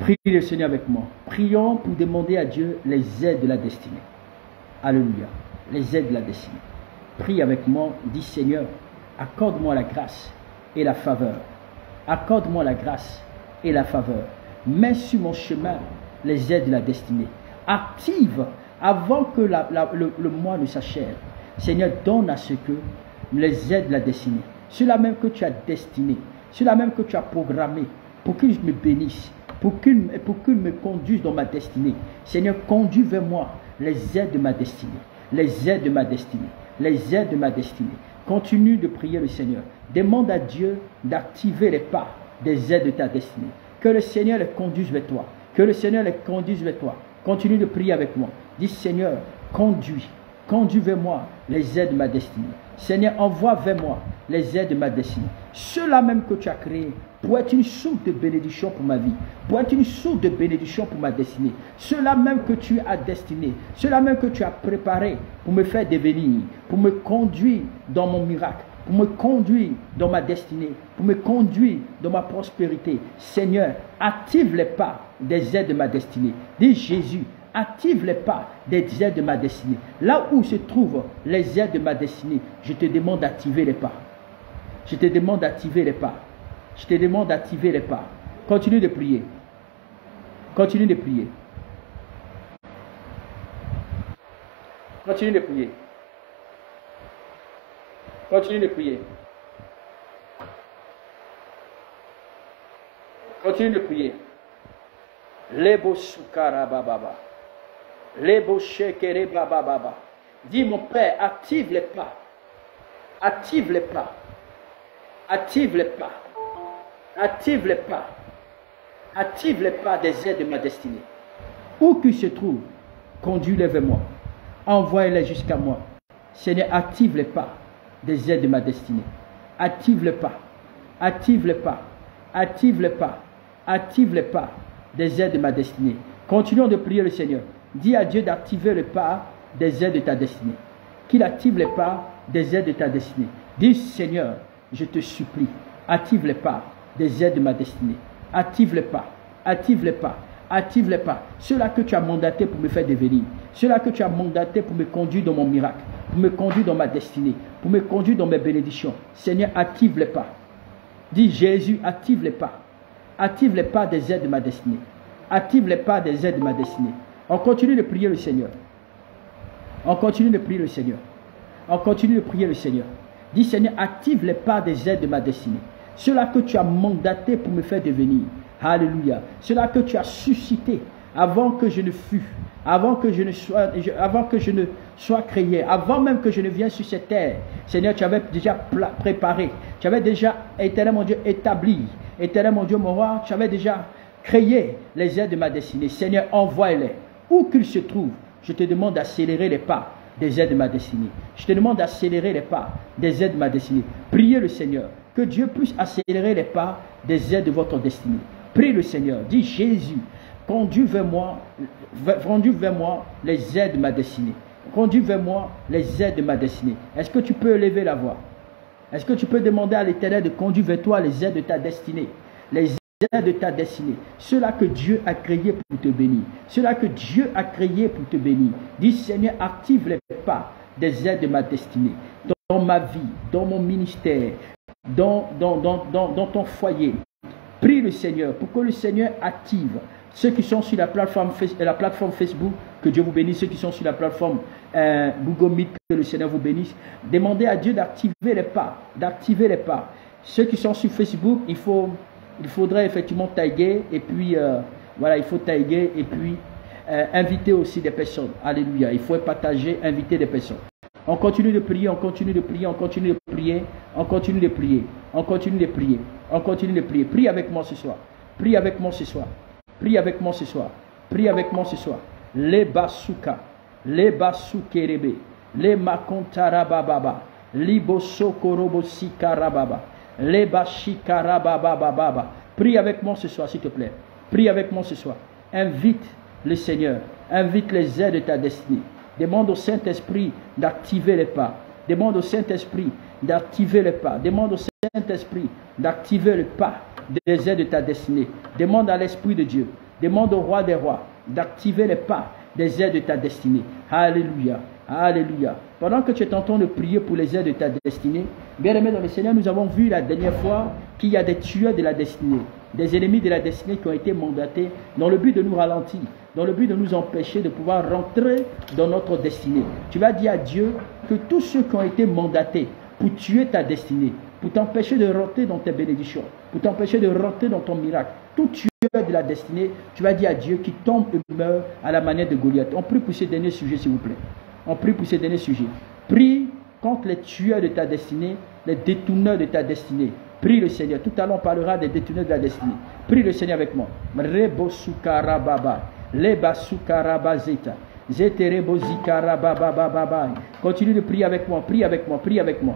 Prie le Seigneur avec moi. Prions pour demander à Dieu les aides de la destinée. Alléluia. Les aides de la destinée. Prie avec moi. Dis Seigneur, accorde-moi la grâce et la faveur. Accorde-moi la grâce et la faveur. Mets sur mon chemin les aides de la destinée. Active avant que le mois ne s'achève. Seigneur, donne à ce que les aides de la destinée, ceux-là même que tu as destiné, ceux-là même que tu as programmé, pour qu'ils me bénissent, pour qu'ils me conduisent dans ma destinée. Seigneur, conduis vers moi les aides de ma destinée, les aides de ma destinée, les aides de ma destinée. Continue de prier le Seigneur. Demande à Dieu d'activer les pas des aides de ta destinée. Que le Seigneur les conduise vers toi. Que le Seigneur les conduise vers toi. Continue de prier avec moi. Dis Seigneur, conduis vers moi les aides de ma destinée. Seigneur, envoie vers moi les aides de ma destinée. Ceux-là même que tu as créés pour être une source de bénédiction pour ma vie, pour être une source de bénédiction pour ma destinée. Ceux-là même que tu as destinés, ceux-là même que tu as préparés pour me faire devenir, pour me conduire dans mon miracle, pour me conduire dans ma destinée, pour me conduire dans ma prospérité. Seigneur, active les pas des aides de ma destinée. Dis Jésus, active les pas des aides de ma destinée. Là où se trouvent les aides de ma destinée, je te demande d'activer les pas. Je te demande d'activer les pas. Je te demande d'activer les pas. Continue de prier. Continue de prier. Continue de prier. Continue de prier. Continue de prier. Lebo sukara bababa. Lebo shekere bababa. Dis mon Père, active les pas. Active les pas. Active les pas. Active les pas. Active les pas des aides de ma destinée. Où qu'ils se trouvent, conduis-les vers moi. Envoie-les jusqu'à moi. Seigneur, active les pas des aides de ma destinée. Active les pas. Active les pas. Active les pas. Active les pas des aides de ma destinée. Continuons de prier le Seigneur. Dis à Dieu d'activer le pas des aides de ta destinée. Qu'il active les pas des aides de ta destinée. Dis Seigneur, je te supplie, active les pas des aides de ma destinée. Active les pas. Active les pas. Active les pas. Ceux-là que tu as mandatés pour me faire devenir. Ceux-là que tu as mandatés pour me conduire dans mon miracle. Pour me conduire dans ma destinée. Pour me conduire dans mes bénédictions. Seigneur, active les pas. Dis Jésus, active les pas. Active les pas des aides de ma destinée. Active les pas des aides de ma destinée. On continue de prier le Seigneur. On continue de prier le Seigneur. On continue de prier le Seigneur. Dis Seigneur, active les pas des aides de ma destinée. Ceux-là que tu as mandaté pour me faire devenir. Alléluia. Ceux-là que tu as suscité avant que je ne fût, avant que je ne sois créé, avant même que je ne vienne sur cette terre. Seigneur, tu avais déjà préparé, tu avais déjà, éternel mon Dieu, établi, éternel mon Dieu, mon roi, tu avais déjà créé les aides de ma destinée. Seigneur, envoie-les. Où qu'ils se trouvent, je te demande d'accélérer les pas des aides de ma destinée. Je te demande d'accélérer les pas des aides de ma destinée. Priez le Seigneur, que Dieu puisse accélérer les pas des aides de votre destinée. Prie le Seigneur, dis Jésus, conduis vers moi les aides de ma destinée. Conduis vers moi les aides de ma destinée. Est-ce que tu peux élever la voix? Est-ce que tu peux demander à l'Éternel de conduire vers toi les aides de ta destinée? Les aides de ta destinée. Ceux-là que Dieu a créés pour te bénir. Ceux-là que Dieu a créés pour te bénir. Dis Seigneur, active les pas des aides de ma destinée. Dans ma vie, dans mon ministère, dans ton foyer. Prie le Seigneur pour que le Seigneur active ceux qui sont sur la plateforme Facebook, que Dieu vous bénisse. Ceux qui sont sur la plateforme Google Meet, que le Seigneur vous bénisse. Demandez à Dieu d'activer les pas, d'activer les pas. Ceux qui sont sur Facebook, il faudrait effectivement taguer et puis voilà, il faut taguer et puis inviter aussi des personnes. Alléluia. Il faut partager, inviter des personnes. On continue de prier, on continue de prier, on continue de prier, on continue de prier, on continue de prier, on continue de prier. Prie avec moi ce soir. Prie avec moi ce soir. Prie avec moi ce soir. Prie avec moi ce soir. Les basuka, les basukerebe, les makontarababa, libosokorobosikarababa, les bashikarababa. Prie avec moi ce soir, s'il te plaît. Prie avec moi ce soir. Invite le Seigneur. Invite les aides de ta destinée. Demande au Saint-Esprit d'activer les pas. Demande au Saint-Esprit d'activer les pas. Demande au Saint-Esprit d'activer le pas des aides de ta destinée. Demande à l'Esprit de Dieu Demande au roi des rois d'activer les pas des ailes de ta destinée. Alléluia. Alléluia. Pendant que tu es en train de prier pour les ailes de ta destinée, bien-aimés dans le Seigneur, nous avons vu la dernière fois qu'il y a des tueurs de la destinée, des ennemis de la destinée qui ont été mandatés dans le but de nous ralentir, dans le but de nous empêcher de pouvoir rentrer dans notre destinée. Tu vas dire à Dieu que tous ceux qui ont été mandatés pour tuer ta destinée, pour t'empêcher de rentrer dans tes bénédictions, pour t'empêcher de rentrer dans ton miracle, tout tueur de la destinée, tu vas dire à Dieu qui tombe et meurt à la manière de Goliath. On prie pour ce dernier sujet, s'il vous plaît. On prie pour ce dernier sujet. Prie contre les tueurs de ta destinée, les détourneurs de ta destinée. Prie le Seigneur. Tout à l'heure, on parlera des détourneurs de la destinée. Prie le Seigneur avec moi. Continue de prier avec moi. Prie avec moi. Prie avec moi.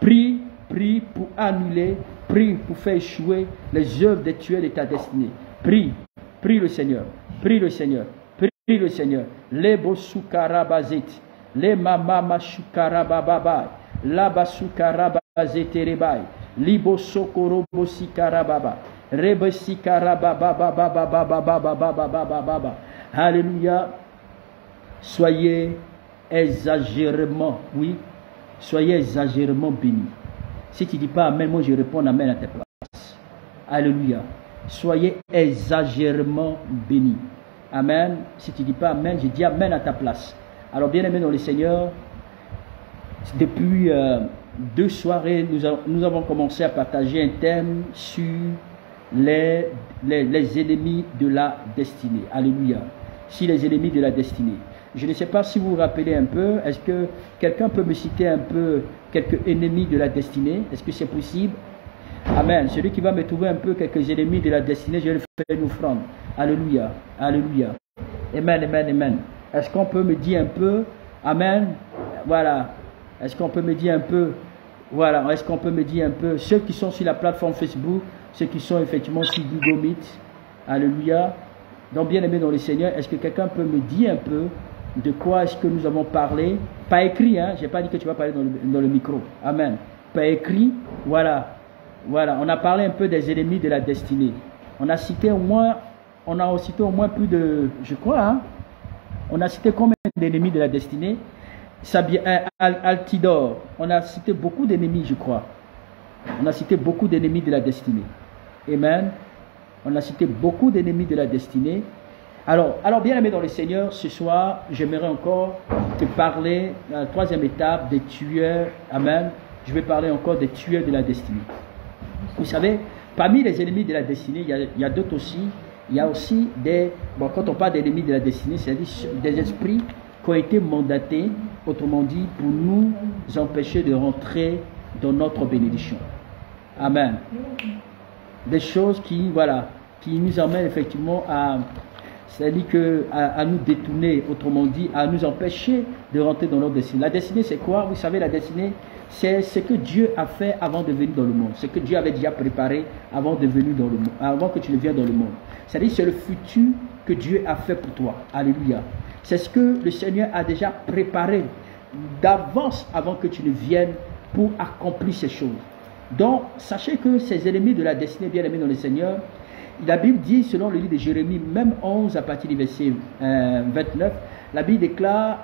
Prie. Prie pour annuler, prie pour faire échouer les œuvres des tueurs de ta destinée. Prie, prie le Seigneur, prie le Seigneur, prie le Seigneur. Les bosukarabazet, les mamamashukarababai, la basukarabazet, libo sokorobosikarababa, rebesikarababababababababababababa. Alléluia. Soyez exagérément, oui, soyez exagérément bénis. Si tu ne dis pas Amen, moi je réponds Amen à ta place. Alléluia. Soyez exagérément bénis. Amen. Si tu ne dis pas Amen, je dis Amen à ta place. Alors bien aimé dans le Seigneur, depuis 2 soirées, nous avons commencé à partager un thème sur les ennemis de la destinée. Alléluia. Sur les ennemis de la destinée. Je ne sais pas si vous vous rappelez un peu, est-ce que quelqu'un peut me citer un peu quelques ennemis de la destinée? Est-ce que c'est possible? Amen. Celui qui va me trouver un peu quelques ennemis de la destinée, je vais le faire une offrande. Alléluia. Alléluia. Amen, amen, amen. Est-ce qu'on peut me dire un peu? Amen. Voilà. Est-ce qu'on peut me dire un peu? Voilà. Est-ce qu'on peut me dire un peu? Ceux qui sont sur la plateforme Facebook, ceux qui sont effectivement sur Google Meet. Alléluia. Donc, bien aimé dans le Seigneur, est-ce que quelqu'un peut me dire un peu de quoi est-ce que nous avons parlé? Pas écrit, hein? Je n'ai pas dit que tu vas parler dans le micro. Amen. Pas écrit, voilà. Voilà, on a parlé un peu des ennemis de la destinée. On a cité au moins plus de, je crois, hein? On a cité combien d'ennemis de la destinée? Altidor. On a cité beaucoup d'ennemis, je crois. On a cité beaucoup d'ennemis de la destinée. Amen. On a cité beaucoup d'ennemis de la destinée. Alors bien aimé dans le Seigneur, ce soir, j'aimerais encore te parler, dans la 3e étape, des tueurs. Amen. Je vais parler encore des tueurs de la destinée. Vous savez, parmi les ennemis de la destinée, il y a d'autres aussi. Il y a aussi quand on parle d'ennemis de la destinée, c'est-à-dire des esprits qui ont été mandatés, autrement dit, pour nous empêcher de rentrer dans notre bénédiction. Amen. Des choses qui nous amènent effectivement c'est-à-dire à nous détourner, autrement dit, à nous empêcher de rentrer dans notre destinée. La destinée, c'est quoi? Vous savez, la destinée, c'est ce que Dieu a fait avant de venir dans le monde. Ce que Dieu avait déjà préparé avant de venir dans le monde, avant que tu ne viennes dans le monde. C'est-à-dire, c'est le futur que Dieu a fait pour toi. Alléluia. C'est ce que le Seigneur a déjà préparé d'avance avant que tu ne viennes pour accomplir ces choses. Donc, sachez que ces ennemis de la destinée, bien aimés dans le Seigneur, la Bible dit, selon le livre de Jérémie, même 11 à partir du verset 29, la Bible déclare,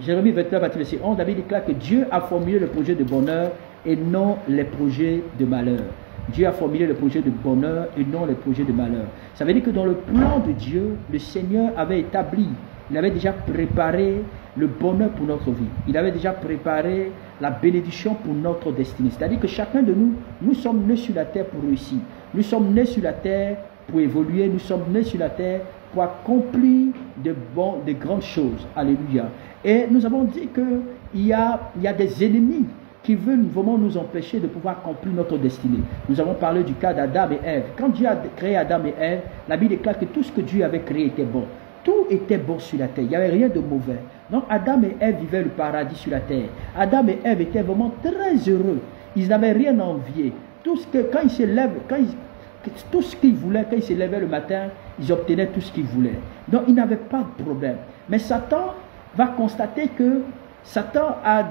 Jérémie 29 à partir du verset 11, la Bible déclare que Dieu a formulé le projet de bonheur et non les projets de malheur. Dieu a formulé le projet de bonheur et non les projets de malheur. Ça veut dire que dans le plan de Dieu, le Seigneur avait établi, il avait déjà préparé le bonheur pour notre vie. Il avait déjà préparé la bénédiction pour notre destinée. C'est-à-dire que chacun de nous, nous sommes nés sur la terre pour réussir. Nous sommes nés sur la terre pour évoluer. Nous sommes nés sur la terre pour accomplir de grandes choses. Alléluia. Et nous avons dit qu'il y a des ennemis qui veulent vraiment nous empêcher de pouvoir accomplir notre destinée. Nous avons parlé du cas d'Adam et Ève. Quand Dieu a créé Adam et Ève, la Bible déclare que tout ce que Dieu avait créé était bon. Tout était bon sur la terre. Il n'y avait rien de mauvais. Donc Adam et Ève vivaient le paradis sur la terre. Adam et Ève étaient vraiment très heureux. Ils n'avaient rien à envier. Tout ce qu'ils voulaient, quand ils se levaient le matin, ils obtenaient tout ce qu'ils voulaient. Donc ils n'avaient pas de problème. Mais Satan va constater que Satan a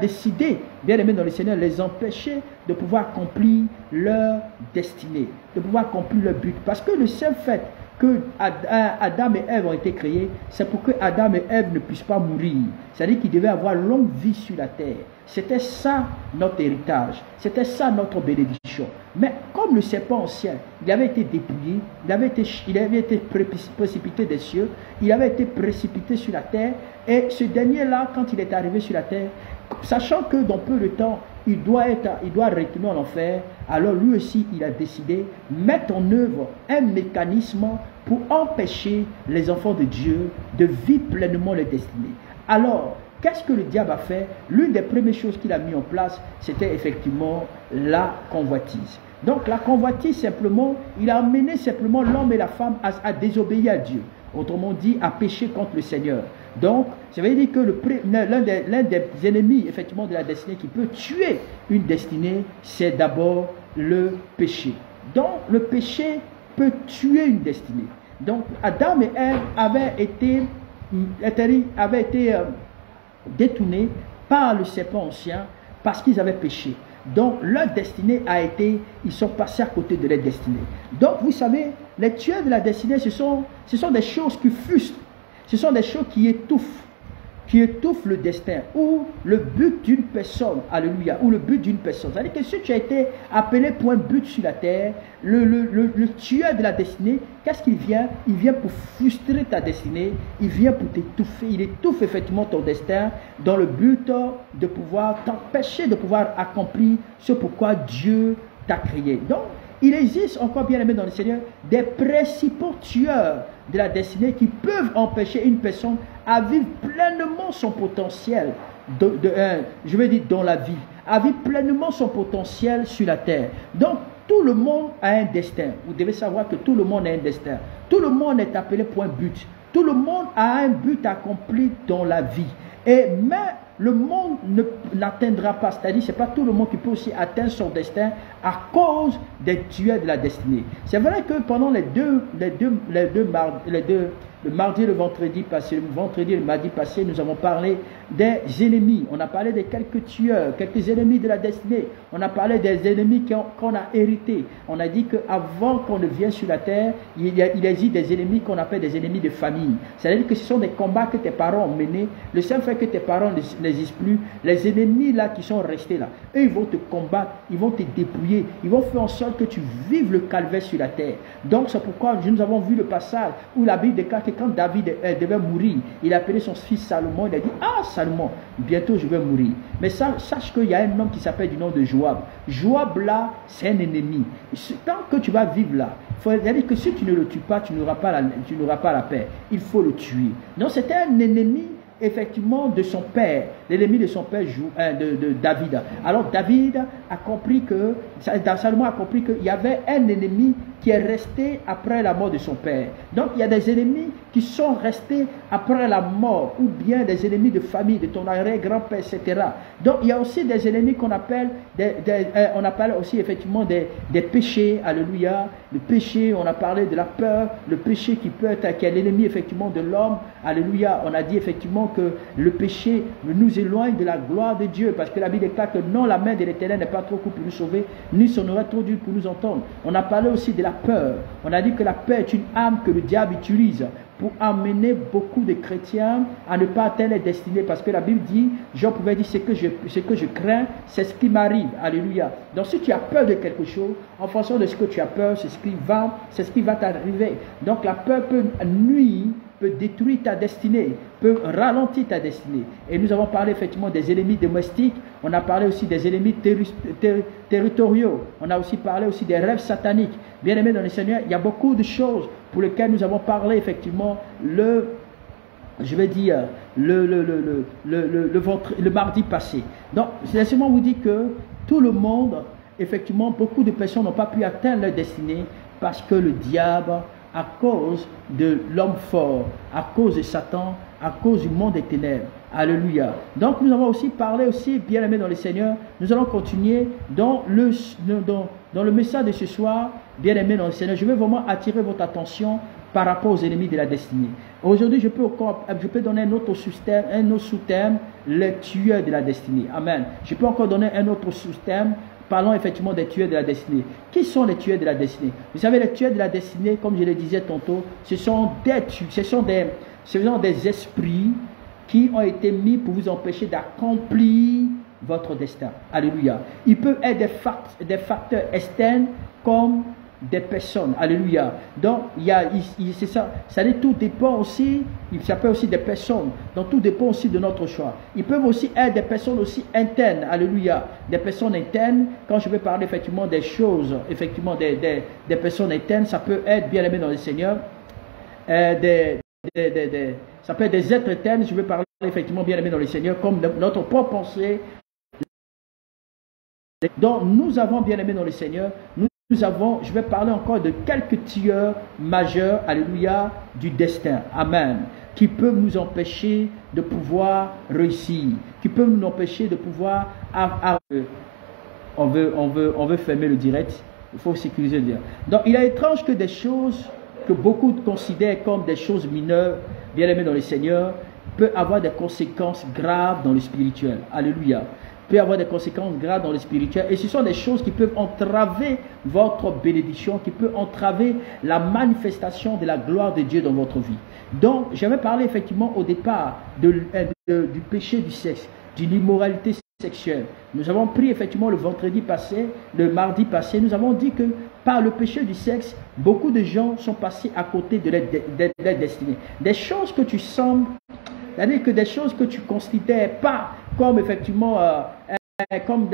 décidé, bien aimé dans le Seigneur, les empêcher de pouvoir accomplir leur destinée, de pouvoir accomplir leur but. Parce que le seul fait que Adam et Ève ont été créés, c'est pour que Adam et Ève ne puissent pas mourir. C'est-à-dire qu'ils devaient avoir longue vie sur la terre. C'était ça notre héritage, c'était ça notre bénédiction. Mais comme le serpent ancien, il avait été dépouillé, il avait été précipité des cieux, il avait été précipité sur la terre, et ce dernier-là, quand il est arrivé sur la terre, sachant que dans peu de temps, il doit retourner en enfer, alors lui aussi, il a décidé de mettre en œuvre un mécanisme pour empêcher les enfants de Dieu de vivre pleinement leur destinée. Alors, qu'est-ce que le diable a fait? L'une des premières choses qu'il a mis en place, c'était effectivement la convoitise. Donc la convoitise, simplement, il a amené simplement l'homme et la femme à désobéir à Dieu. Autrement dit, à pécher contre le Seigneur. Donc, ça veut dire que l'un des ennemis, effectivement, de la destinée qui peut tuer une destinée, c'est d'abord le péché. Donc, le péché peut tuer une destinée. Donc, Adam et Ève avaient été détournés par le serpent ancien parce qu'ils avaient péché. Donc leur destinée ils sont passés à côté de leur destinée. Donc vous savez, les tueurs de la destinée, ce sont des choses qui frustrent, ce sont des choses qui étouffent le destin ou le but d'une personne, alléluia, ou le but d'une personne. C'est-à-dire que si tu as été appelé pour un but sur la terre, le tueur de la destinée, qu'est-ce qu'il vient? Il vient pour frustrer ta destinée, il vient pour t'étouffer, il étouffe effectivement ton destin dans le but de pouvoir t'empêcher de pouvoir accomplir ce pourquoi Dieu t'a créé. Donc, il existe encore, bien aimé dans le Seigneur, des principaux tueurs de la destinée qui peuvent empêcher une personne à vivre pleinement son potentiel, je veux dire dans la vie, à vivre pleinement son potentiel sur la terre. Donc, tout le monde a un destin. Vous devez savoir que tout le monde a un destin. Tout le monde est appelé pour un but. Tout le monde a un but accompli dans la vie. Mais le monde n'atteindra pas, c'est-à-dire ce n'est pas tout le monde qui peut aussi atteindre son destin à cause des tueurs de la destinée. C'est vrai que pendant le mardi et le vendredi passé, le vendredi et le mardi passé, nous avons parlé des ennemis. On a parlé de quelques tueurs, quelques ennemis de la destinée. On a parlé des ennemis qu'on a hérités. On a dit qu'avant qu'on ne vienne sur la terre, il existe des ennemis qu'on appelle des ennemis de famille. C'est-à-dire que ce sont des combats que tes parents ont menés. Le seul fait que tes parents n'existent plus, les ennemis là qui sont restés là, eux ils vont te combattre, ils vont te dépouiller, ils vont faire en sorte que tu vives le calvaire sur la terre. Donc c'est pourquoi nous avons vu le passage où la Bible déclare que quand David devait mourir, il a appelé son fils Salomon, il a dit: ah Salomon, bientôt je vais mourir. Mais sache qu'il y a un homme qui s'appelle du nom de Joab. Joab là, c'est un ennemi. Tant que tu vas vivre là, il faut dire que si tu ne le tues pas, tu n'auras pas la paix. Il faut le tuer. Donc c'était un ennemi effectivement de son père, l'ennemi de son père de David. Alors David a compris que, Salomon a compris qu'il y avait un ennemi qui est resté après la mort de son père. Donc il y a des ennemis qui sont restés après la mort, ou bien des ennemis de famille, de ton arrière-grand-père, etc. Donc il y a aussi des ennemis qu'on appelle, on appelle aussi effectivement des péchés, alléluia. Le péché, on a parlé de la peur, le péché qui est l'ennemi effectivement de l'homme, alléluia. On a dit effectivement que le péché nous éloigne de la gloire de Dieu, parce que la Bible déclare que non, la main de l'Éternel n'est pas trop courte pour nous sauver, ni son oreille trop dure pour nous entendre. On a parlé aussi de la peur. On a dit que la peur est une arme que le diable utilise pour amener beaucoup de chrétiens à ne pas atteindre les destinées, parce que la Bible dit, Jean pouvait dire, ce que je crains, c'est ce qui m'arrive, alléluia. Donc si tu as peur de quelque chose, en fonction de ce que tu as peur, c'est ce qui va t'arriver. Donc la peur peut nuire, peut détruire ta destinée, peut ralentir ta destinée. Et nous avons parlé effectivement des ennemis domestiques, on a parlé aussi des ennemis territoriaux, on a aussi parlé aussi des rêves sataniques. Bien aimés dans le Seigneur, il y a beaucoup de choses pour lesquelles nous avons parlé effectivement le mardi passé. Donc, laissez-moi vous dire que tout le monde, effectivement, beaucoup de personnes n'ont pas pu atteindre leur destinée parce que le diable, à cause de l'homme fort, à cause de Satan, à cause du monde des ténèbres. Alléluia. Donc nous avons aussi parlé aussi, bien aimé dans le Seigneur, nous allons continuer dans le message de ce soir, bien aimé dans le Seigneur. Je vais vraiment attirer votre attention par rapport aux ennemis de la destinée. Aujourd'hui, je peux donner un autre sous-terme, les tueurs de la destinée. Amen. Je peux encore donner un autre sous-terme, parlons effectivement des tueurs de la destinée. Qui sont les tueurs de la destinée? Vous savez, les tueurs de la destinée, comme je le disais tantôt, ce sont des esprits qui ont été mis pour vous empêcher d'accomplir votre destin. Alléluia. Il peut être des facteurs externes comme des personnes. Alléluia. Donc, c'est ça. Ça dit, tout dépend aussi, ça peut aussi des personnes. Donc, tout dépend aussi de notre choix. Ils peuvent aussi être des personnes aussi internes. Alléluia. Des personnes internes. Quand je vais parler effectivement des choses, effectivement des personnes internes, ça peut être, bien aimé dans le Seigneur, ça peut être des êtres internes. Je vais parler effectivement, bien aimé dans le Seigneur, comme notre propre pensée. Donc, nous avons, bien aimé dans le Seigneur, je vais parler encore de quelques tueurs majeurs, alléluia, du destin, amen, qui peuvent nous empêcher de pouvoir réussir, qui peuvent nous empêcher de pouvoir... On veut fermer le direct, il faut sécuriser le direct. Donc, il est étrange que des choses que beaucoup considèrent comme des choses mineures, bien aimées dans le Seigneur, peuvent avoir des conséquences graves dans le spirituel, alléluia. Peut avoir des conséquences graves dans le spirituel, et ce sont des choses qui peuvent entraver votre bénédiction, qui peuvent entraver la manifestation de la gloire de Dieu dans votre vie. Donc, j'avais parlé effectivement au départ du péché du sexe, de l'immoralité sexuelle. Nous avons pris effectivement le mardi passé, nous avons dit que par le péché du sexe, beaucoup de gens sont passés à côté de leur destinée. Des choses que tu sembles, c'est-à-dire que des choses que tu ne considères pas comme effectivement comme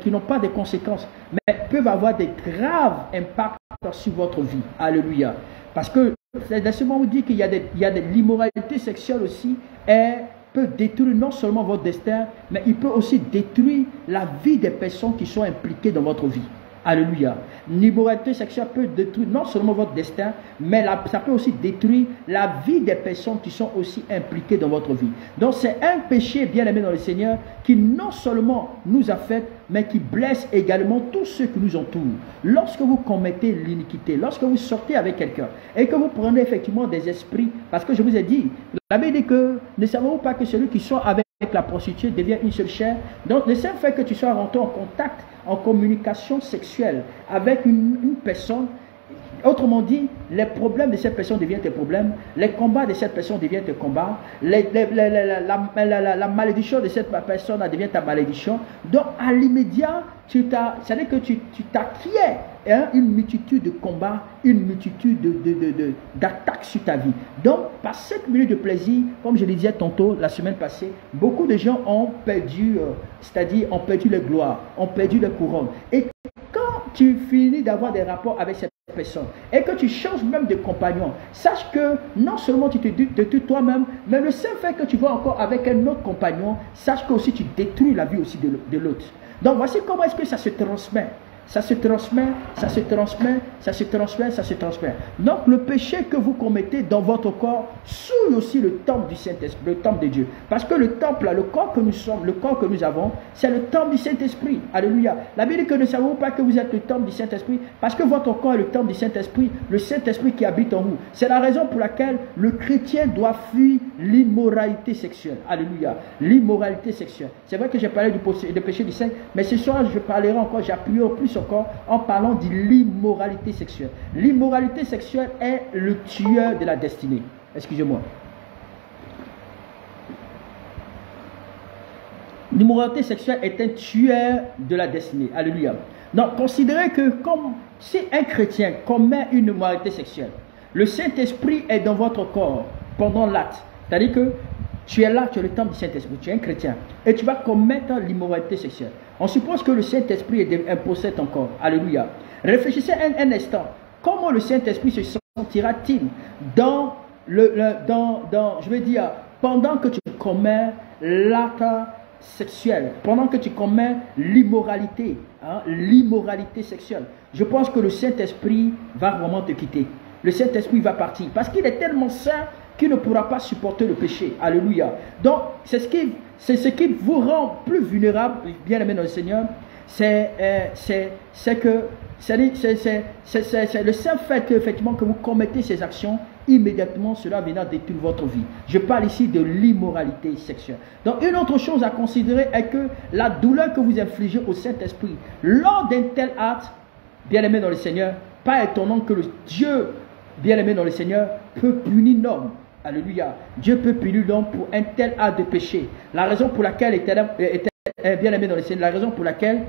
qui n'ont pas de conséquences, mais peuvent avoir des graves impacts sur votre vie. Alléluia. Parce que c'est ce moment où on dit qu'il y a de l'immoralité sexuelle aussi, et peut détruire non seulement votre destin, mais il peut aussi détruire la vie des personnes qui sont impliquées dans votre vie. Alléluia. L'immoralité sexuelle peut détruire non seulement votre destin, mais ça peut aussi détruire la vie des personnes qui sont aussi impliquées dans votre vie. Donc c'est un péché, bien aimé dans le Seigneur, qui non seulement nous affecte, mais qui blesse également tous ceux qui nous entourent. Lorsque vous commettez l'iniquité, lorsque vous sortez avec quelqu'un, et que vous prenez effectivement des esprits, parce que je vous ai dit, la Bible dit que ne savez-vous pas que celui qui sort avec la prostituée devient une seule chair. Donc le seul fait que tu sois rentré en contact, en communication sexuelle avec une personne, autrement dit, les problèmes de cette personne deviennent tes problèmes, les combats de cette personne deviennent tes combats, la malédiction de cette personne devient ta malédiction. Donc à l'immédiat, c'est-à-dire que tu t'acquiers une multitude de combats, une multitude d'attaques sur ta vie. Donc par 5 minutes de plaisir, comme je le disais tantôt la semaine passée, beaucoup de gens ont perdu, c'est-à-dire ont perdu les gloires, ont perdu les couronnes. Et quand tu finis d'avoir des rapports avec cette personne et que tu changes même de compagnon, sache que non seulement tu te tues toi-même, mais le seul fait que tu vas encore avec un autre compagnon, sache que aussi tu détruis la vie aussi de l'autre. Donc voici comment est-ce que ça se transmet. Ça se transmet, ça se transmet, ça se transmet, ça se transmet. Donc le péché que vous commettez dans votre corps souille aussi le temple du Saint-Esprit, le temple de Dieu. Parce que le temple, le corps que nous sommes, le corps que nous avons, c'est le temple du Saint-Esprit. Alléluia. La Bible dit que ne savons pas que vous êtes le temple du Saint-Esprit, parce que votre corps est le temple du Saint-Esprit, le Saint-Esprit qui habite en vous. C'est la raison pour laquelle le chrétien doit fuir l'immoralité sexuelle. Alléluia. L'immoralité sexuelle. C'est vrai que j'ai parlé du péché du sexe, mais ce soir je parlerai encore, j'appuierai plus encore en parlant de l'immoralité sexuelle. L'immoralité sexuelle est le tueur de la destinée. Excusez-moi. L'immoralité sexuelle est un tueur de la destinée. Alléluia. Donc, considérez que comme si un chrétien commet une immoralité sexuelle, le Saint-Esprit est dans votre corps pendant l'acte. C'est-à-dire que tu es là, tu es le temple du Saint-Esprit, tu es un chrétien, et tu vas commettre l'immoralité sexuelle. On suppose que le Saint-Esprit possède ton corps. Alléluia. Réfléchissez un instant. Comment le Saint-Esprit se sentira-t-il je veux dire, pendant que tu commets l'acte sexuel, pendant que tu commets l'immoralité, l'immoralité sexuelle? Je pense que le Saint-Esprit va vraiment te quitter. Le Saint-Esprit va partir parce qu'il est tellement saint qu'il ne pourra pas supporter le péché. Alléluia. Donc, c'est ce qui vous rend plus vulnérable, bien aimé dans le Seigneur. C'est le seul fait que, effectivement, que vous commettez ces actions, immédiatement cela viendra détruire votre vie. Je parle ici de l'immoralité sexuelle. Donc une autre chose à considérer est que la douleur que vous infligez au Saint-Esprit lors d'un tel acte, bien-aimé dans le Seigneur, pas étonnant que le Dieu, bien-aimé dans le Seigneur, peut punir l'homme. Alléluia. Dieu peut punir l'homme pour un tel acte de péché. La raison pour laquelle bien-aimé dans le Seigneur, la raison pour laquelle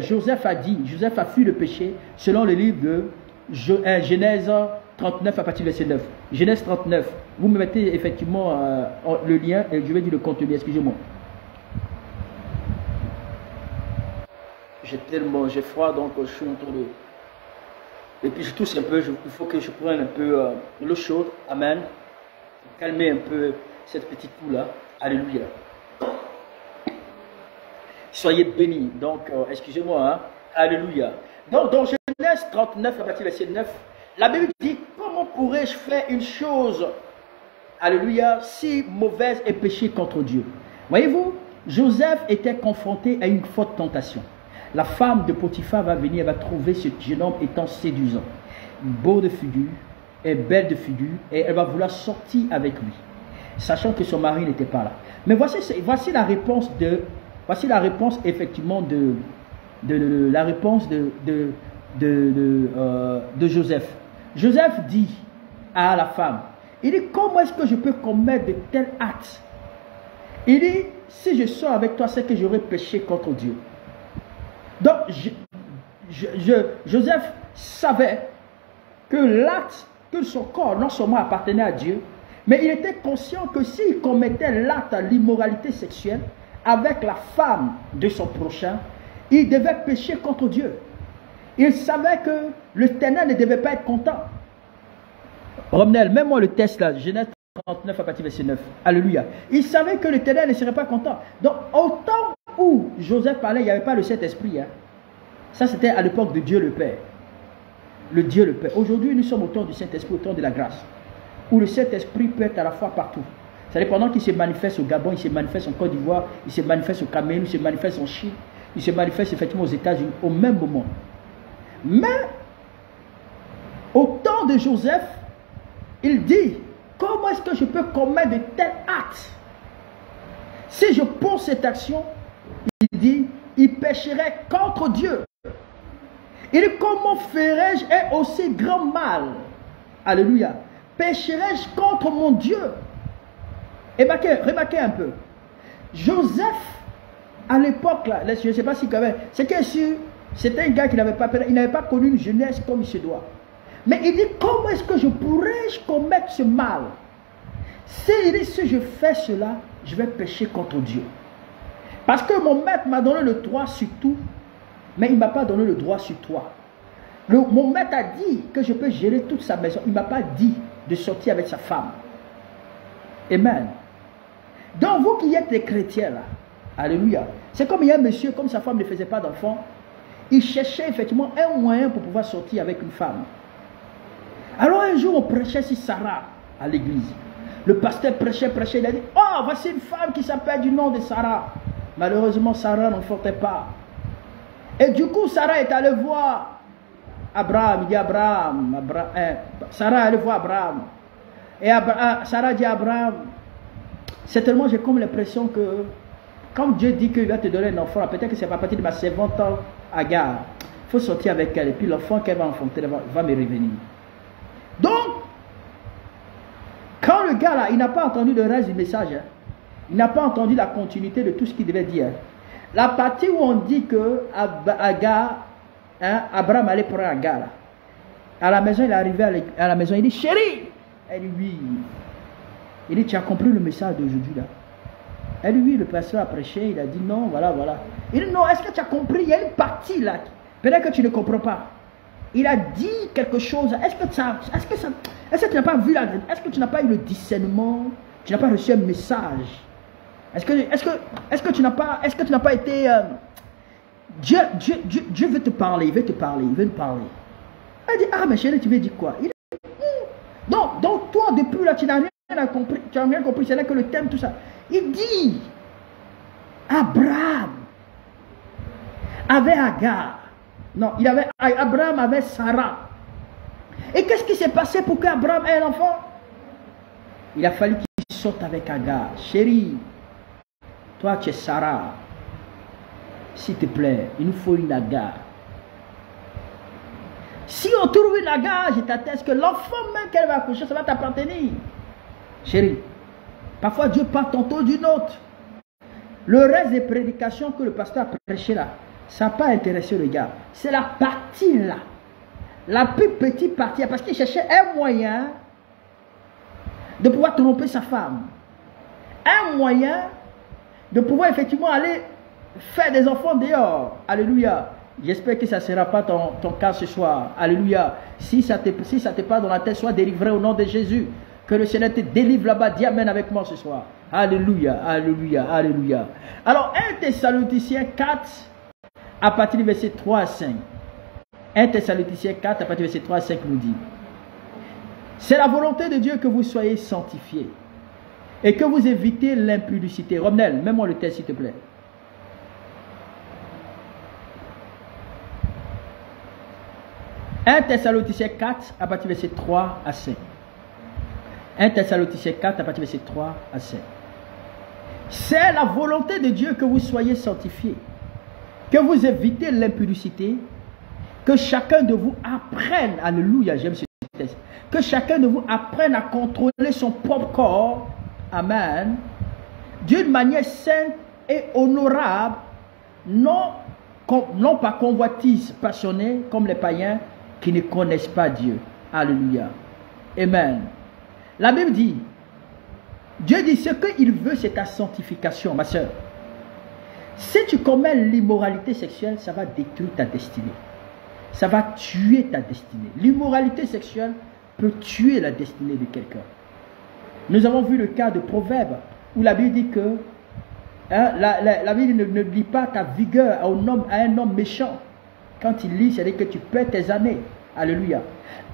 Joseph a fui le péché, selon le livre de Genèse 39 à partir du verset 9. Genèse 39. Vous me mettez effectivement le lien et je vais dire le contenu, excusez-moi. J'ai froid, donc je suis en train de... Et puis je tousse un peu, il faut que je prenne un peu l'eau chaude, amen, pour calmer un peu cette petite toux là, alléluia. Soyez bénis, donc excusez-moi, hein? Alléluia. Donc dans Genèse 39, à partir du verset 9, la Bible dit, comment pourrais-je faire une chose, alléluia, si mauvaise et péché contre Dieu? Voyez-vous, Joseph était confronté à une forte tentation. La femme de Potiphar va venir, elle va trouver ce jeune homme étant séduisant, beau de figure, et belle de figure, et elle va vouloir sortir avec lui, sachant que son mari n'était pas là. Mais voici la réponse effectivement de Joseph. Joseph dit à la femme, il dit, comment est-ce que je peux commettre de tels actes? Il dit, si je sors avec toi, c'est que j'aurai péché contre Dieu. Donc, Joseph savait que l'acte, que son corps non seulement appartenait à Dieu, mais il était conscient que s'il commettait l'acte à l'immoralité sexuelle avec la femme de son prochain, il devait pécher contre Dieu. Il savait que l'Éternel ne devait pas être content. Romnel, mets-moi le texte là, Genèse 39 à partir du verset 9. Alléluia. Il savait que l'Éternel ne serait pas content. Donc, autant où Joseph parlait, il n'y avait pas le Saint-Esprit. Hein. Ça, c'était à l'époque de Dieu le Père. Le Dieu le Père. Aujourd'hui, nous sommes au temps du Saint-Esprit, au temps de la grâce. Où le Saint-Esprit peut être à la fois partout. C'est-à-dire pendant qu'il se manifeste au Gabon, il se manifeste en Côte d'Ivoire, il se manifeste au Cameroun, il se manifeste en Chine, il se manifeste effectivement aux États-Unis au même moment. Mais, au temps de Joseph, il dit, comment est-ce que je peux commettre de tels actes? Si je pose cette action, il dit, il pécherait contre Dieu. Il dit, comment ferais-je un aussi grand mal? Alléluia. Pécherais-je contre mon Dieu? Et remarquez un peu. Joseph, à l'époque, là, je ne sais pas si quand même, c'était un gars qui n'avait pas connu une jeunesse comme il se doit. Mais il dit, comment est-ce que je pourrais commettre ce mal? Il dit, si je fais cela, je vais pécher contre Dieu. Parce que mon maître m'a donné le droit sur tout, mais il ne m'a pas donné le droit sur toi. Mon maître a dit que je peux gérer toute sa maison. Il ne m'a pas dit de sortir avec sa femme. Amen. Donc vous qui êtes des chrétiens là, alléluia. C'est comme il y a un monsieur, comme sa femme ne faisait pas d'enfant, il cherchait effectivement un moyen pour pouvoir sortir avec une femme. Alors un jour on prêchait sur Sarah à l'église. Le pasteur prêchait, il a dit, oh voici une femme qui s'appelle du nom de Sarah. Malheureusement Sarah n'en sortait pas. Et du coup Sarah est allée voir Abraham, il dit Sarah est allée voir Abraham. Et Sarah dit à Abraham, certainement j'ai comme l'impression que, comme Dieu dit qu'il va te donner un enfant, peut-être que c'est à partir de ma servante Agar. Il faut sortir avec elle, et puis l'enfant qu'elle va enfanter va me revenir. Donc, quand le gars là, il n'a pas entendu le reste du message, hein, il n'a pas entendu la continuité de tout ce qu'il devait dire. La partie où on dit que Agar, hein, Abraham allait prendre Agar, là. À la maison, il est arrivé à la maison, il dit, chérie, elle dit oui. Il dit, tu as compris le message d'aujourd'hui là? Elle dit oui, le pasteur a prêché, il a dit non, voilà. Il dit non, est-ce que tu as compris? Il y a une partie là, peut-être que tu ne comprends pas. Il a dit quelque chose, est-ce que tu n'as pas vu là? Est-ce que tu n'as pas eu le discernement? Tu n'as pas reçu un message? Est-ce que tu n'as pas été... Dieu veut te parler, il veut te parler. Elle dit, ah mais chérie, tu veux dire quoi? Il dit, donc toi, depuis là, tu n'as rien compris, c'est là que le thème, tout ça. Il dit, Abraham avait Agar. Non, Abraham avait Sarah. Et qu'est-ce qui s'est passé pour qu'Abraham ait un enfant? Il a fallu qu'il sorte avec Agar. Chérie, toi tu es Sarah. S'il te plaît, il nous faut une Agar. Si on trouve une Agar, je t'atteste que l'enfant même qu'elle va accoucher, ça va t'appartenir. Chérie, parfois Dieu parle tantôt d'une autre. Le reste des prédications que le pasteur a prêché là, ça n'a pas intéressé le gars. C'est la partie là. La plus petite partie, parce qu'il cherchait un moyen de pouvoir tromper sa femme. Un moyen de pouvoir effectivement aller faire des enfants dehors. Alléluia. J'espère que ça ne sera pas ton cas ce soir. Alléluia. Si ça te passe dans la tête, sois délivré au nom de Jésus. Que le Seigneur te délivre là-bas. Dis amen avec moi ce soir. Alléluia, alléluia, alléluia. Alors 1 Thessaloniciens 4, à partir du verset 3 à 5. 1 Thessaloniciens 4, à partir du verset 3 à 5 nous dit: c'est la volonté de Dieu que vous soyez sanctifiés et que vous évitez l'impudicité. Romnel, mets-moi le texte s'il te plaît. « 1 Thessaloniciens 4, à partir du verset 3 à 5. 1 Thessaloniciens 4, à partir du verset 3 à 5. C'est la volonté de Dieu que vous soyez sanctifiés, que vous évitez l'impudicité, que chacun de vous apprenne, alléluia, j'aime ce texte, que chacun de vous apprenne à contrôler son propre corps, amen, d'une manière sainte et honorable, non pas convoitise passionnée comme les païens qui ne connaissent pas Dieu. Alléluia. Amen. La Bible dit, Dieu dit, ce qu'il veut, c'est ta sanctification, ma soeur. Si tu commets l'immoralité sexuelle, ça va détruire ta destinée. Ça va tuer ta destinée. L'immoralité sexuelle peut tuer la destinée de quelqu'un. Nous avons vu le cas de Proverbe, où la Bible dit que la Bible ne dit pas ta vigueur à un homme méchant. Quand il lit, c'est-à-dire que tu perds tes années. Alléluia.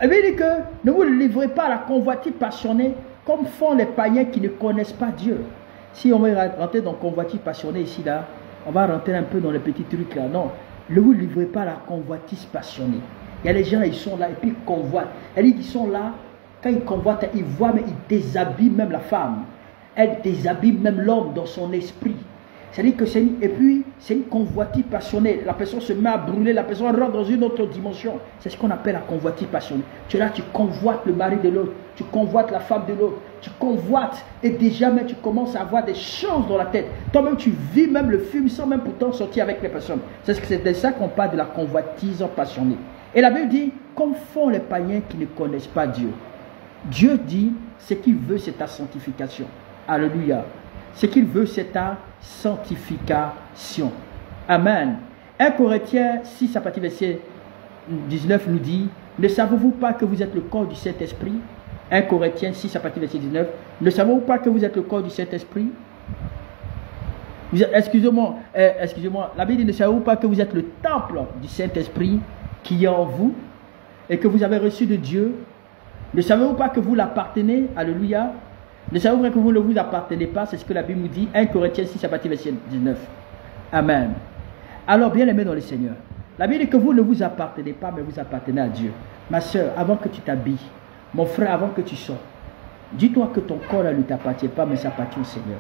La Bible dit que ne vous livrez pas à la convoitise passionnée comme font les païens qui ne connaissent pas Dieu. Si on va rentrer dans convoitise passionnée ici, là, on va rentrer un peu dans les petits trucs là. Non, ne vous livrez pas à la convoitise passionnée. Il y a les gens, ils sont là et puis ils convoitent. Elle dit qu'ils sont là, quand ils convoitent, ils voient, mais ils déshabillent même la femme. Elle déshabille même l'homme dans son esprit. C'est-à-dire que c'est une convoitise passionnée. La personne se met à brûler, la personne rentre dans une autre dimension. C'est ce qu'on appelle la convoitise passionnée. Tu es là, tu convoites le mari de l'autre, tu convoites la femme de l'autre, tu convoites et déjà même tu commences à avoir des choses dans la tête. Toi-même tu vis même le film sans même pourtant sortir avec les personnes. C'est de ça qu'on parle de la convoitise passionnée. Et la Bible dit, comme font les païens qui ne connaissent pas Dieu. Dieu dit, ce qu'il veut c'est ta sanctification. Alléluia. Ce qu'il veut, c'est ta sanctification. Amen. 1 Corinthiens 6, à partir du verset 19, nous dit, ne savez-vous pas que vous êtes le corps du Saint-Esprit? 1 Corinthiens 6, à partir du verset 19, ne savez-vous pas que vous êtes le corps du Saint-Esprit? Excusez-moi, la Bible dit, ne savez-vous pas que vous êtes le temple du Saint-Esprit qui est en vous et que vous avez reçu de Dieu? Ne savez-vous pas que vous l'appartenez? Alléluia. Ne savez-vous pas que vous ne vous appartenez pas? C'est ce que la Bible nous dit. 1 Corinthiens 6, à partir du verset 19. Amen. Alors, bien aimés dans le Seigneur, la Bible dit que vous ne vous appartenez pas, mais vous appartenez à Dieu. Ma soeur, avant que tu t'habilles, mon frère, avant que tu sors, dis-toi que ton corps ne t'appartient pas, mais ça appartient au Seigneur.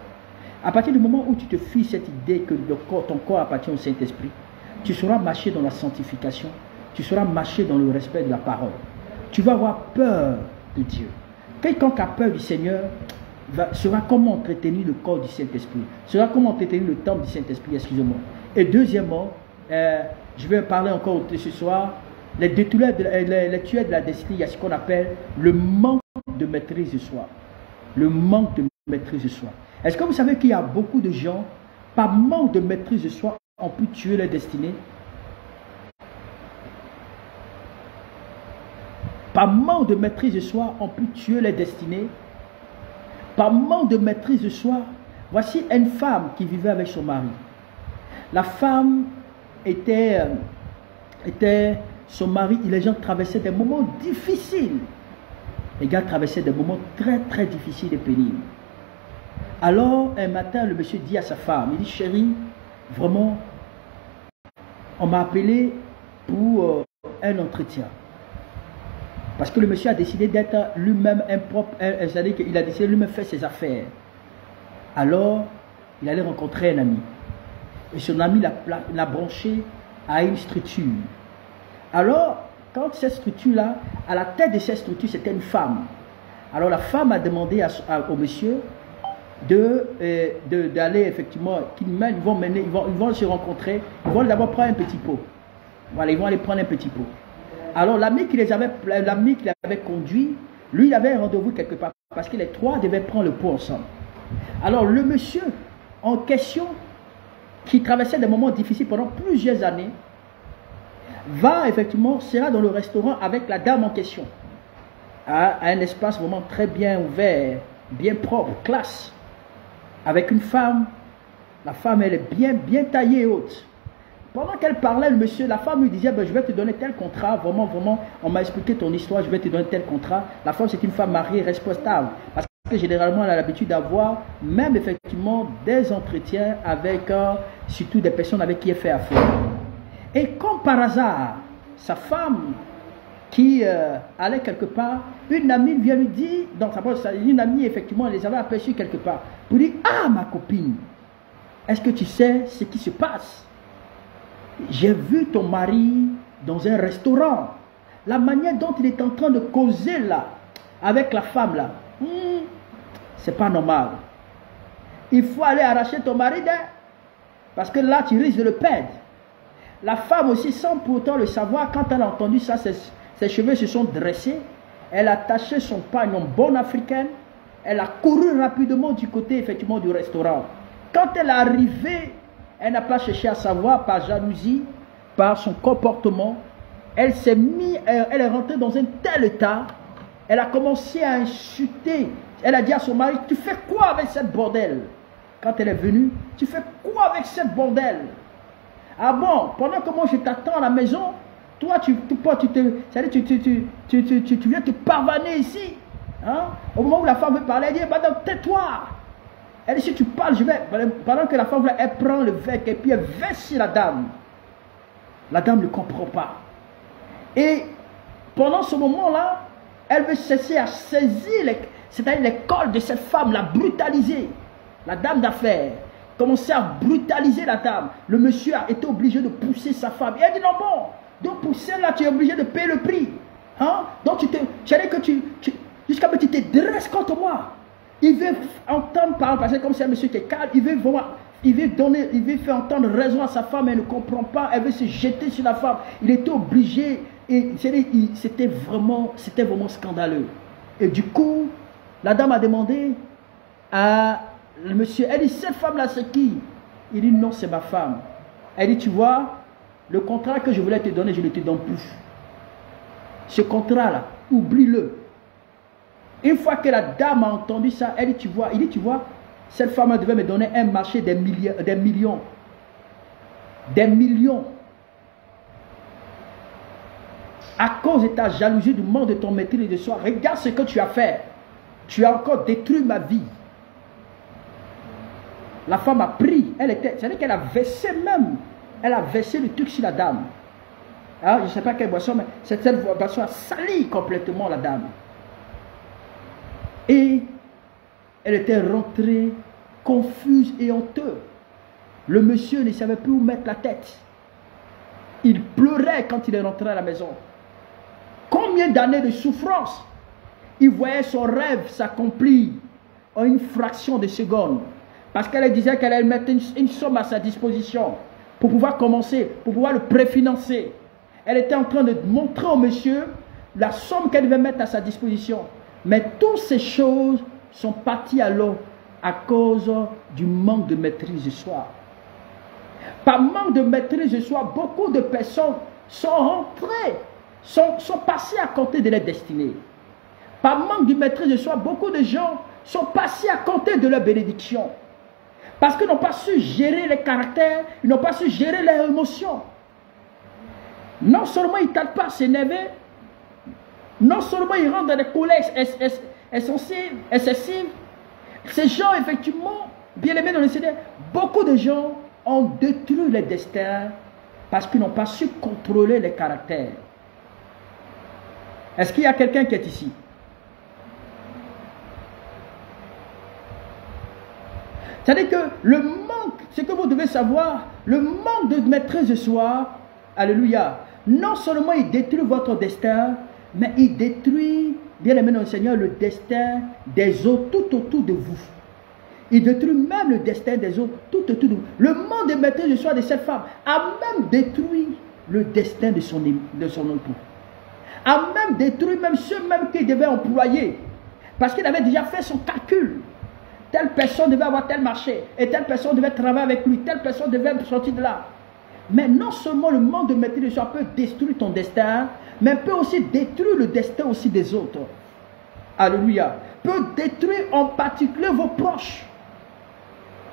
À partir du moment où tu te fies cette idée que ton corps appartient au Saint-Esprit, tu sauras marcher dans la sanctification, tu sauras marcher dans le respect de la parole. Tu vas avoir peur de Dieu. Quelqu'un qui a peur du Seigneur saura comment entretenir le corps du Saint-Esprit, saura comment entretenir le temple du Saint-Esprit, excusez-moi. Et deuxièmement, je vais parler encore ce soir, les tueurs de la destinée, il y a ce qu'on appelle le manque de maîtrise de soi. Le manque de maîtrise de soi. Est-ce que vous savez qu'il y a beaucoup de gens, par manque de maîtrise de soi, ont pu tuer leur destinée? Par manque de maîtrise de soi, on peut tuer les destinées. Par manque de maîtrise de soi, voici une femme qui vivait avec son mari. La femme son mari, les gens traversaient des moments difficiles. Les gars traversaient des moments très très difficiles et pénibles. Alors, un matin, le monsieur dit à sa femme, il dit, chérie, vraiment, on m'a appelé pour un entretien. Parce que le monsieur a décidé d'être lui-même impropre, c'est-à-dire qu'il a décidé lui-même faire ses affaires. Alors, il allait rencontrer un ami. Et son ami l'a branché à une structure. Alors, quand cette structure-là, à la tête de cette structure, c'était une femme. Alors la femme a demandé au monsieur d'aller effectivement, ils vont se rencontrer, ils vont d'abord prendre un petit pot. Voilà, ils vont aller prendre un petit pot. Alors l'ami qui l'avait conduit, lui, il avait un rendez-vous quelque part, parce que les trois devaient prendre le pot ensemble. Alors le monsieur en question, qui traversait des moments difficiles pendant plusieurs années, sera dans le restaurant avec la dame en question, à un espace vraiment très bien ouvert, bien propre, classe, avec une femme. La femme, elle est bien taillée et haute. Pendant qu'elle parlait, le monsieur, la femme lui disait, je vais te donner tel contrat, vraiment, on m'a expliqué ton histoire, je vais te donner tel contrat. La femme, c'est une femme mariée, responsable, parce que généralement, elle a l'habitude d'avoir, même effectivement, des entretiens avec, surtout des personnes avec qui elle fait affaire. Et comme par hasard, sa femme, qui allait quelque part, une amie vient lui dire, une amie, effectivement, elle les avait aperçus quelque part, pour dire, ah, ma copine, est-ce que tu sais ce qui se passe? J'ai vu ton mari dans un restaurant. La manière dont il est en train de causer là, avec la femme là, c'est pas normal. Il faut aller arracher ton mari d'elle, parce que là, tu risques de le perdre. La femme aussi, sans pourtant le savoir, quand elle a entendu ça, ses cheveux se sont dressés, elle a taché son pagnon bon africaine, elle a couru rapidement du côté effectivement du restaurant. Quand elle est arrivée, elle n'a pas cherché à savoir par jalousie, par son comportement, elle est rentrée dans un tel état, elle a commencé à insulter, elle a dit à son mari, tu fais quoi avec cette bordelle? Quand elle est venue, tu fais quoi avec cette bordelle? Ah bon, pendant que moi je t'attends à la maison, toi tu viens te pavaner ici. Hein? Au moment où la femme veut parler, elle dit, madame, tais-toi. Elle dit, si tu parles, pendant que la femme, elle prend le verre et puis elle verse sur la dame. La dame ne comprend pas. Et pendant ce moment-là, elle veut cesser à saisir, c'est-à-dire les cols de cette femme, la brutaliser. La dame d'affaires commençait à brutaliser la dame. Le monsieur a été obligé de pousser sa femme. Et elle dit, non bon, donc pour celle-là, tu es obligé de payer le prix. Hein? Donc jusqu'à me tu te dresses contre moi. Il veut entendre parler, parce que comme c'est un monsieur qui est calme, il veut faire entendre raison à sa femme, elle ne comprend pas, elle veut se jeter sur la femme. Il était obligé, et c'était vraiment scandaleux. Et du coup, la dame a demandé à le monsieur, elle dit, cette femme-là, c'est qui? Il dit, non, c'est ma femme. Elle dit, tu vois, le contrat que je voulais te donner, je ne te donne plus. Ce contrat-là, oublie-le. Une fois que la dame a entendu ça, elle dit, tu vois, cette femme devait me donner un marché des millions. Des millions. À cause de ta jalousie, du manque de ton maîtrise de soi, regarde ce que tu as fait. Tu as encore détruit ma vie. La femme a pris, c'est-à-dire qu'elle a versé même, elle a versé le truc sur la dame. Alors, je ne sais pas quelle boisson, mais cette boisson a sali complètement la dame. Et elle était rentrée confuse et honteuse. Le monsieur ne savait plus où mettre la tête. Il pleurait quand il est rentré à la maison. Combien d'années de souffrance? Il voyait son rêve s'accomplir en une fraction de seconde. Parce qu'elle disait qu'elle allait mettre une somme à sa disposition pour pouvoir commencer, pour pouvoir le préfinancer. Elle était en train de montrer au monsieur la somme qu'elle devait mettre à sa disposition. Mais toutes ces choses sont parties à l'eau à cause du manque de maîtrise de soi. Par manque de maîtrise de soi, beaucoup de personnes sont rentrées, sont passées à côté de leur destinée. Par manque de maîtrise de soi, beaucoup de gens sont passés à côté de leur bénédiction. Parce qu'ils n'ont pas su gérer les caractères, ils n'ont pas su gérer leurs émotions. Non seulement ils ne tardent pas à s'énerver, non seulement ils rentrent dans des colères excessives, ces gens, effectivement, bien aimés dans le Seigneur, beaucoup de gens ont détruit les destins parce qu'ils n'ont pas su contrôler les caractères. Est-ce qu'il y a quelqu'un qui est ici? C'est-à-dire que le manque, ce que vous devez savoir, le manque de maîtrise de soi, alléluia, non seulement il détruit votre destin, mais il détruit, bien aimé dans le Seigneur, le destin des autres tout autour de vous. Il détruit même le destin des autres tout autour de vous. Le manque de maîtrise de soi de cette femme a même détruit le destin de son époux. A même détruit même ceux même qu'il devait employer. Parce qu'il avait déjà fait son calcul. Telle personne devait avoir tel marché, et telle personne devait travailler avec lui, telle personne devait sortir de là. Mais non seulement le manque de maîtrise de soi peut détruire ton destin, mais peut aussi détruire le destin aussi des autres. Alléluia. Peut détruire en particulier vos proches.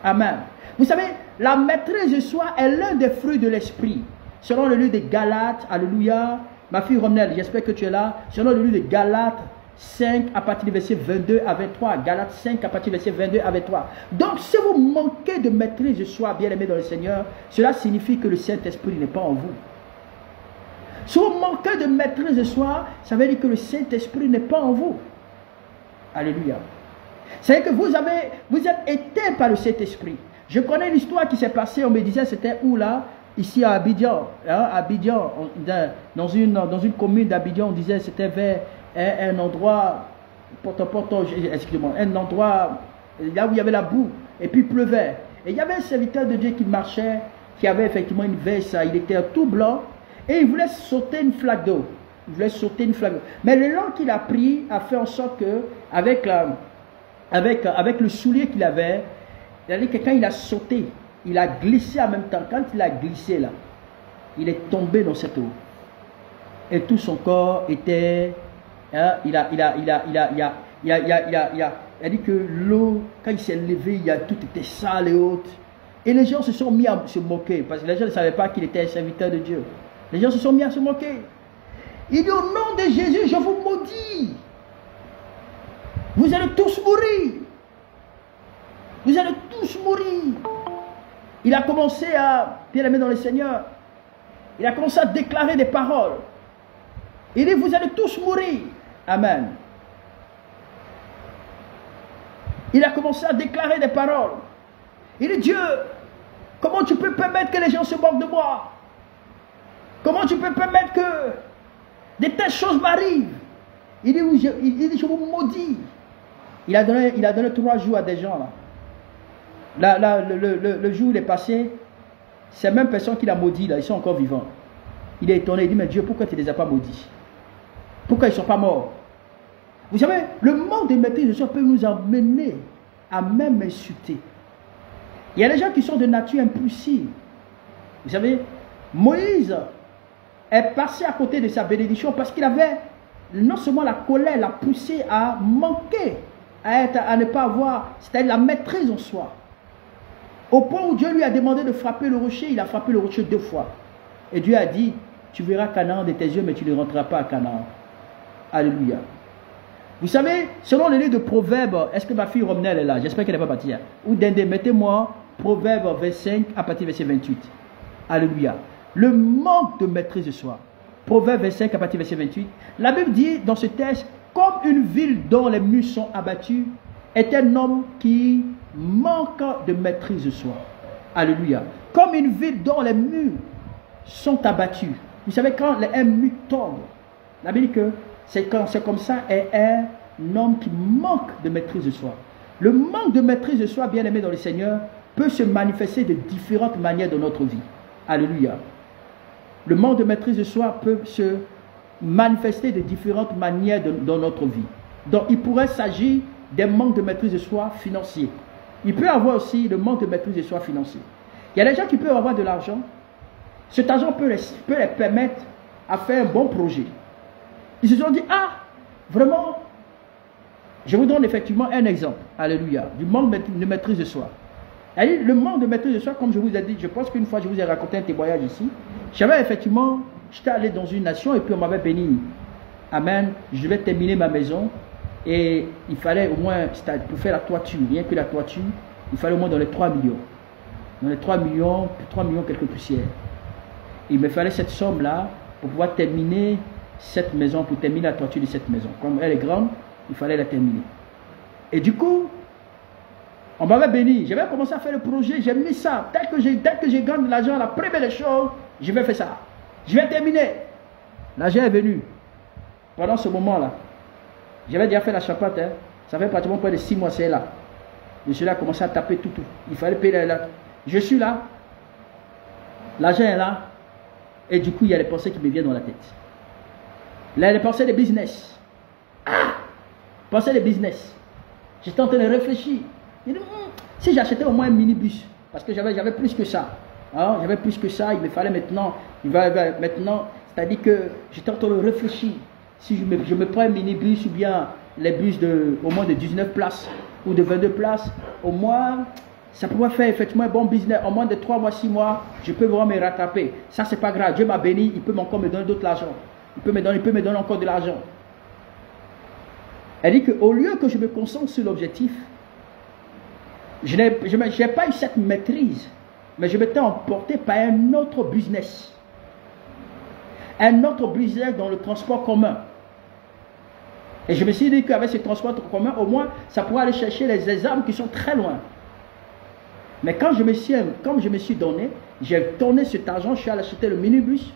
Amen. Vous savez, la maîtrise de soi est l'un des fruits de l'esprit. Selon le livre de Galates, alléluia. Ma fille Romnel, j'espère que tu es là. Selon le livre de Galates 5 à partir du verset 22 à 23. Galates 5 à partir du verset 22 à 23. Donc si vous manquez de maîtrise de soi, bien aimé dans le Seigneur, cela signifie que le Saint-Esprit n'est pas en vous. Si vous manquez de maîtrise de soi, ça veut dire que le Saint-Esprit n'est pas en vous. Alléluia. C'est que vous êtes éteint par le Saint-Esprit. Je connais l'histoire qui s'est passée, on me disait c'était où là? Ici à Abidjan. Hein, Abidjan, dans une commune d'Abidjan, on disait c'était vers un endroit, excusez-moi, un endroit là où il y avait la boue, et puis il pleuvait. Et il y avait un serviteur de Dieu qui marchait, qui avait effectivement une veste, il était tout blanc, et il voulait sauter une flaque d'eau. Il voulait sauter une flaque d'eau. Mais l'élan qu'il a pris a fait en sorte que, avec le soulier qu'il avait, c'est-à-dire que quand il a sauté, il a glissé en même temps. Quand il a glissé là, il est tombé dans cette eau. Et tout son corps était... Hein, il a dit que l'eau, quand il s'est levé, tout était sale et haute. Et les gens se sont mis à se moquer, parce que les gens ne savaient pas qu'il était un serviteur de Dieu. Les gens se sont mis à se moquer. Il dit au nom de Jésus, je vous maudis. Vous allez tous mourir. Vous allez tous mourir. Il a commencé à, bien aimé dans le Seigneur, il a commencé à déclarer des paroles. Il dit, vous allez tous mourir. Amen. Il a commencé à déclarer des paroles. Il dit, Dieu, comment tu peux permettre que les gens se moquent de moi? Comment tu peux permettre que de telles choses m'arrivent? Il dit, je vous maudis. Il a donné 3 jours à des gens là. Le jour où il est passé, ces mêmes personnes qu'il a maudit là, ils sont encore vivants. Il est étonné, il dit, mais Dieu, pourquoi tu ne les as pas maudits? Pourquoi ils ne sont pas morts? Vous savez, le manque de maîtrise de soi peut nous amener à même insulter. Il y a des gens qui sont de nature impulsive. Vous savez, Moïse est passé à côté de sa bénédiction parce qu'il avait non seulement la colère, l'a poussé à manquer, à ne pas avoir, c'est-à-dire la maîtrise en soi. Au point où Dieu lui a demandé de frapper le rocher, il a frappé le rocher 2 fois. Et Dieu a dit, tu verras Canaan de tes yeux, mais tu ne rentreras pas à Canaan. Alléluia. Vous savez, selon le livre de Proverbes, est-ce que ma fille Romnel est là? J'espère qu'elle n'est pas partie. Ou Dende, mettez-moi Proverbes 25 à partir du verset 28. Alléluia. Le manque de maîtrise de soi. Proverbes 25 à partir du verset 28. La Bible dit dans ce texte, comme une ville dont les murs sont abattus, est un homme qui manque de maîtrise de soi. Alléluia. Comme une ville dont les murs sont abattus. Vous savez, quand un mur tombe, la Bible dit que c'est comme ça est un homme qui manque de maîtrise de soi. Le manque de maîtrise de soi, bien aimé dans le Seigneur, peut se manifester de différentes manières dans notre vie. Alléluia. Le manque de maîtrise de soi peut se manifester de différentes manières dans notre vie. Donc, il pourrait s'agir des manques de maîtrise de soi financiers. Il peut y avoir aussi le manque de maîtrise de soi financier. Il y a des gens qui peuvent avoir de l'argent. Cet argent peut les permettre à faire un bon projet. Ils se sont dit, ah, vraiment, je vous donne effectivement un exemple, alléluia, du manque de maîtrise de soi. Le manque de maîtrise de soi, comme je vous ai dit, je pense qu'une fois je vous ai raconté un témoignage ici, j'étais allé dans une nation et puis on m'avait béni. Amen, je devais terminer ma maison et il fallait au moins, pour faire la toiture, rien que la toiture, il fallait au moins dans les 3 millions. Dans les 3 millions quelques poussières. Il me fallait cette somme-là pour pouvoir terminer cette maison, pour terminer la toiture de cette maison. Comme elle est grande, il fallait la terminer. Et du coup, on m'avait béni. J'avais commencé à faire le projet, j'ai mis ça. Dès que j'ai gagné de l'argent, la première des choses, je vais faire ça. Je vais terminer. L'argent est venu. Pendant ce moment-là, j'avais déjà fait la charpente. Hein. Ça fait pratiquement près de 6 mois, c'est là. Monsieur là a commencé à taper tout. Il fallait payer là. Je suis là. L'argent est là. Et du coup, il y a les pensées qui me viennent dans la tête. Là, les pensées de business. Ah! Pensées de business. J'étais en train de réfléchir. Je dis, si j'achetais au moins un minibus, parce que j'avais plus que ça. Hein? J'avais plus que ça, il me fallait maintenant. Maintenant, c'est-à-dire que j'étais en train de réfléchir. Si je me prends un minibus ou bien les bus au moins de 19 places ou de 22 places, au moins, ça pourrait faire effectivement un bon business. Au moins de 3 mois, 6 mois, je peux vraiment me rattraper. Ça, c'est pas grave. Dieu m'a béni, il peut encore me donner d'autres l'argent. Il peut me donner encore de l'argent. Elle dit qu'au lieu que je me concentre sur l'objectif, je n'ai pas eu cette maîtrise, mais je m'étais emporté par un autre business. Un autre business dans le transport commun. Et je me suis dit qu'avec ce transport commun, au moins, ça pourrait aller chercher les âmes qui sont très loin. Mais comme je me suis donné, j'ai tourné cet argent, je suis allé acheter le minibus.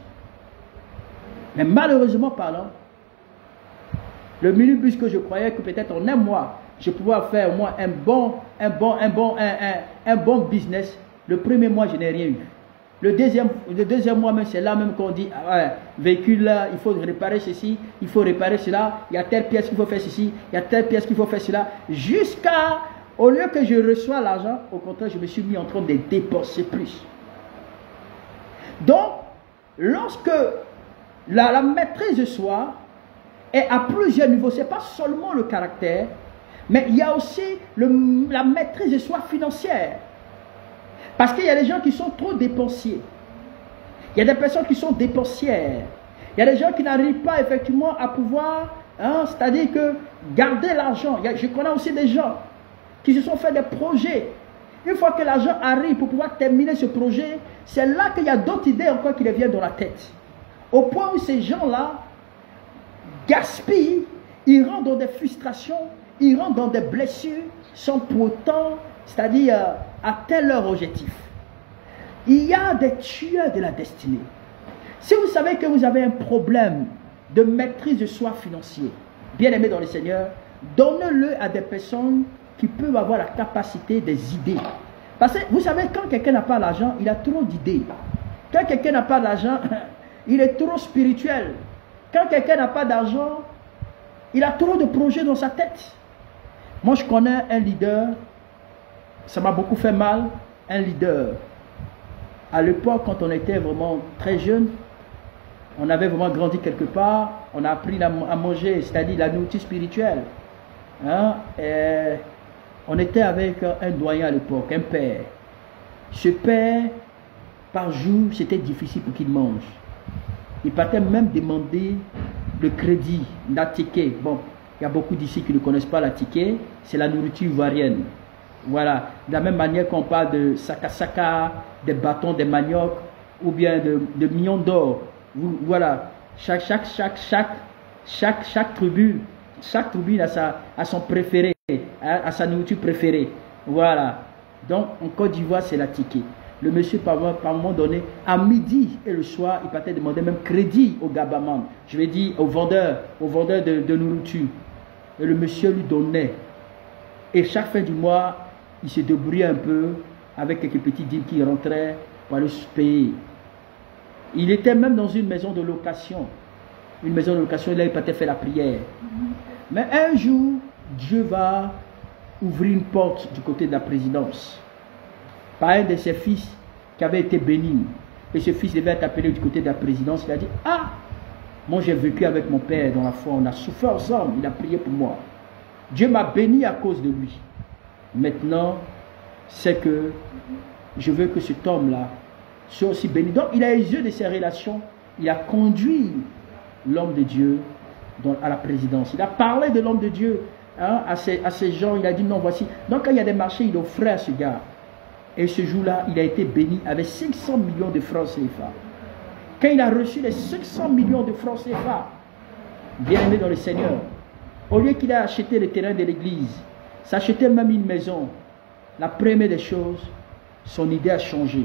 Mais malheureusement parlant, le minibus que je croyais que peut-être en un mois, je pouvais faire au moins un bon business. Le premier mois, je n'ai rien eu. Le deuxième mois, même c'est là même qu'on dit, ah ouais, véhicule là, il faut réparer ceci, il faut réparer cela, il y a telle pièce qu'il faut faire ceci, il y a telle pièce qu'il faut faire cela. Jusqu'à, au lieu que je reçois l'argent, au contraire, je me suis mis en train de dépenser plus. Donc, lorsque la maîtrise de soi est à plusieurs niveaux, ce n'est pas seulement le caractère, mais il y a aussi la maîtrise de soi financière. Parce qu'il y a des gens qui sont trop dépensiers. Il y a des personnes qui sont dépensières. Il y a des gens qui n'arrivent pas effectivement à pouvoir, c'est-à-dire que garder l'argent. Je connais aussi des gens qui se sont fait des projets. Une fois que l'argent arrive pour pouvoir terminer ce projet, c'est là qu'il y a d'autres idées encore qui les viennent dans la tête. Au point où ces gens-là gaspillent, ils rentrent dans des frustrations, ils rentrent dans des blessures, sans pour autant, c'est-à-dire atteindre leur objectif. Il y a des tueurs de la destinée. Si vous savez que vous avez un problème de maîtrise de soi financier, bien aimé dans le Seigneur, donnez-le à des personnes qui peuvent avoir la capacité des idées. Parce que vous savez, quand quelqu'un n'a pas l'argent, il a trop d'idées. Quand quelqu'un n'a pas d'argent, il est trop spirituel. Quand quelqu'un n'a pas d'argent, il a trop de projets dans sa tête. Moi, je connais un leader, ça m'a beaucoup fait mal, un leader. À l'époque, quand on était vraiment très jeune, on avait vraiment grandi quelque part, on a appris à manger, c'est-à-dire la nourriture spirituelle. On était avec un doyen à l'époque, un père. Ce père, par jour, c'était difficile pour qu'il mange. Il partait même demander le crédit, la ticket. Bon, il y a beaucoup d'ici qui ne connaissent pas la ticket, c'est la nourriture ivoirienne. Voilà, de la même manière qu'on parle de saka-saka, des bâtons, des maniocs, ou bien de millions d'or. Voilà, chaque tribu a son préféré, a sa nourriture préférée. Voilà, donc en Côte d'Ivoire, c'est la ticket. Le monsieur, par un moment donné, à midi et le soir, il partait demander même crédit au gabaman. Je vais dire au vendeur de nourriture. Et le monsieur lui donnait. Et chaque fin du mois, il se débrouillait un peu avec quelques petits deals qui rentraient pour aller se payer. Il était même dans une maison de location. Une maison de location, là, il partait faire la prière. Mais un jour, Dieu va ouvrir une porte du côté de la présidence. Par un de ses fils qui avait été béni. Et ce fils devait être appelé du côté de la présidence. Il a dit, ah, moi j'ai vécu avec mon père dans la foi, on a souffert ensemble, il a prié pour moi. Dieu m'a béni à cause de lui. Maintenant, c'est que je veux que cet homme-là soit aussi béni. Donc il a usé de ses relations, il a conduit l'homme de Dieu à la présidence. Il a parlé de l'homme de Dieu à ces gens, il a dit non, voici. Donc quand il y a des marchés, il offrait à ce gars. Et ce jour-là, il a été béni avec 500 millions de francs CFA. Quand il a reçu les 500 millions de francs CFA, bien-aimé dans le Seigneur, au lieu qu'il ait acheté le terrain de l'église, s'acheter même une maison, la première des choses, son idée a changé.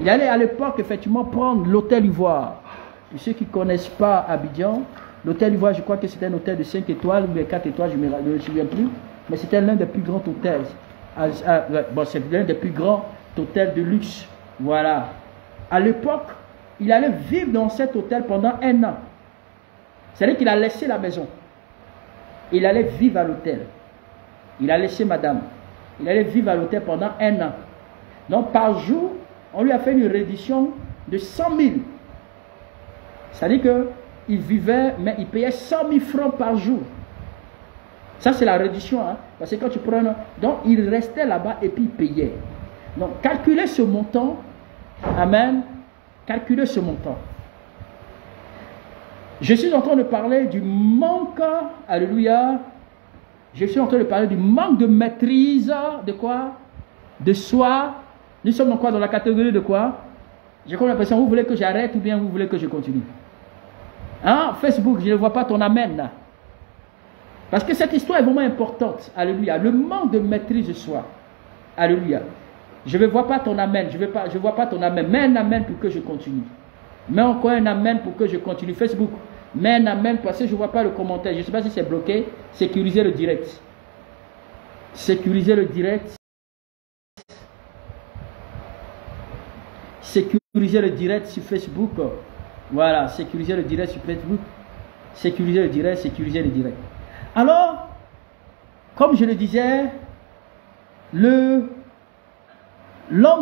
Il allait à l'époque effectivement prendre l'hôtel Ivoire. Pour ceux qui ne connaissent pas Abidjan, l'hôtel Ivoire, je crois que c'était un hôtel de 5 étoiles ou de 4 étoiles, je ne me souviens plus, mais c'était l'un des plus grands hôtels. Bon, c'est l'un des plus grands hôtels de luxe. Voilà. À l'époque, il allait vivre dans cet hôtel pendant 1 an. C'est-à-dire qu'il a laissé la maison. Il allait vivre à l'hôtel. Il a laissé madame. Il allait vivre à l'hôtel pendant 1 an. Donc par jour, on lui a fait une réduction de 100 000. C'est-à-dire qu'il vivait, mais il payait 100 000 francs par jour. Ça, c'est la réduction. Hein? Parce que quand tu prends... Donc, il restait là-bas et puis il payait. Donc, calculez ce montant. Amen. Calculez ce montant. Je suis en train de parler du manque, alléluia, je suis en train de parler du manque de maîtrise de quoi? De soi. Nous sommes dans quoi? Dans la catégorie de quoi? J'ai comme l'impression, vous voulez que j'arrête ou bien vous voulez que je continue? Hein? Facebook, je ne vois pas ton amen là. Parce que cette histoire est vraiment importante. Alléluia. Le manque de maîtrise de soi. Alléluia. Je ne vois pas ton amen. Je ne vois pas ton amen. Mets un amen pour que je continue. Mets encore un amen pour que je continue. Facebook, mets un amen parce que je ne vois pas le commentaire. Je ne sais pas si c'est bloqué. Sécuriser le direct. Sécuriser le direct. Sécuriser le direct sur Facebook. Voilà. Sécuriser le direct sur Facebook. Sécuriser le direct. Sécuriser le direct. Alors, comme je le disais, l'homme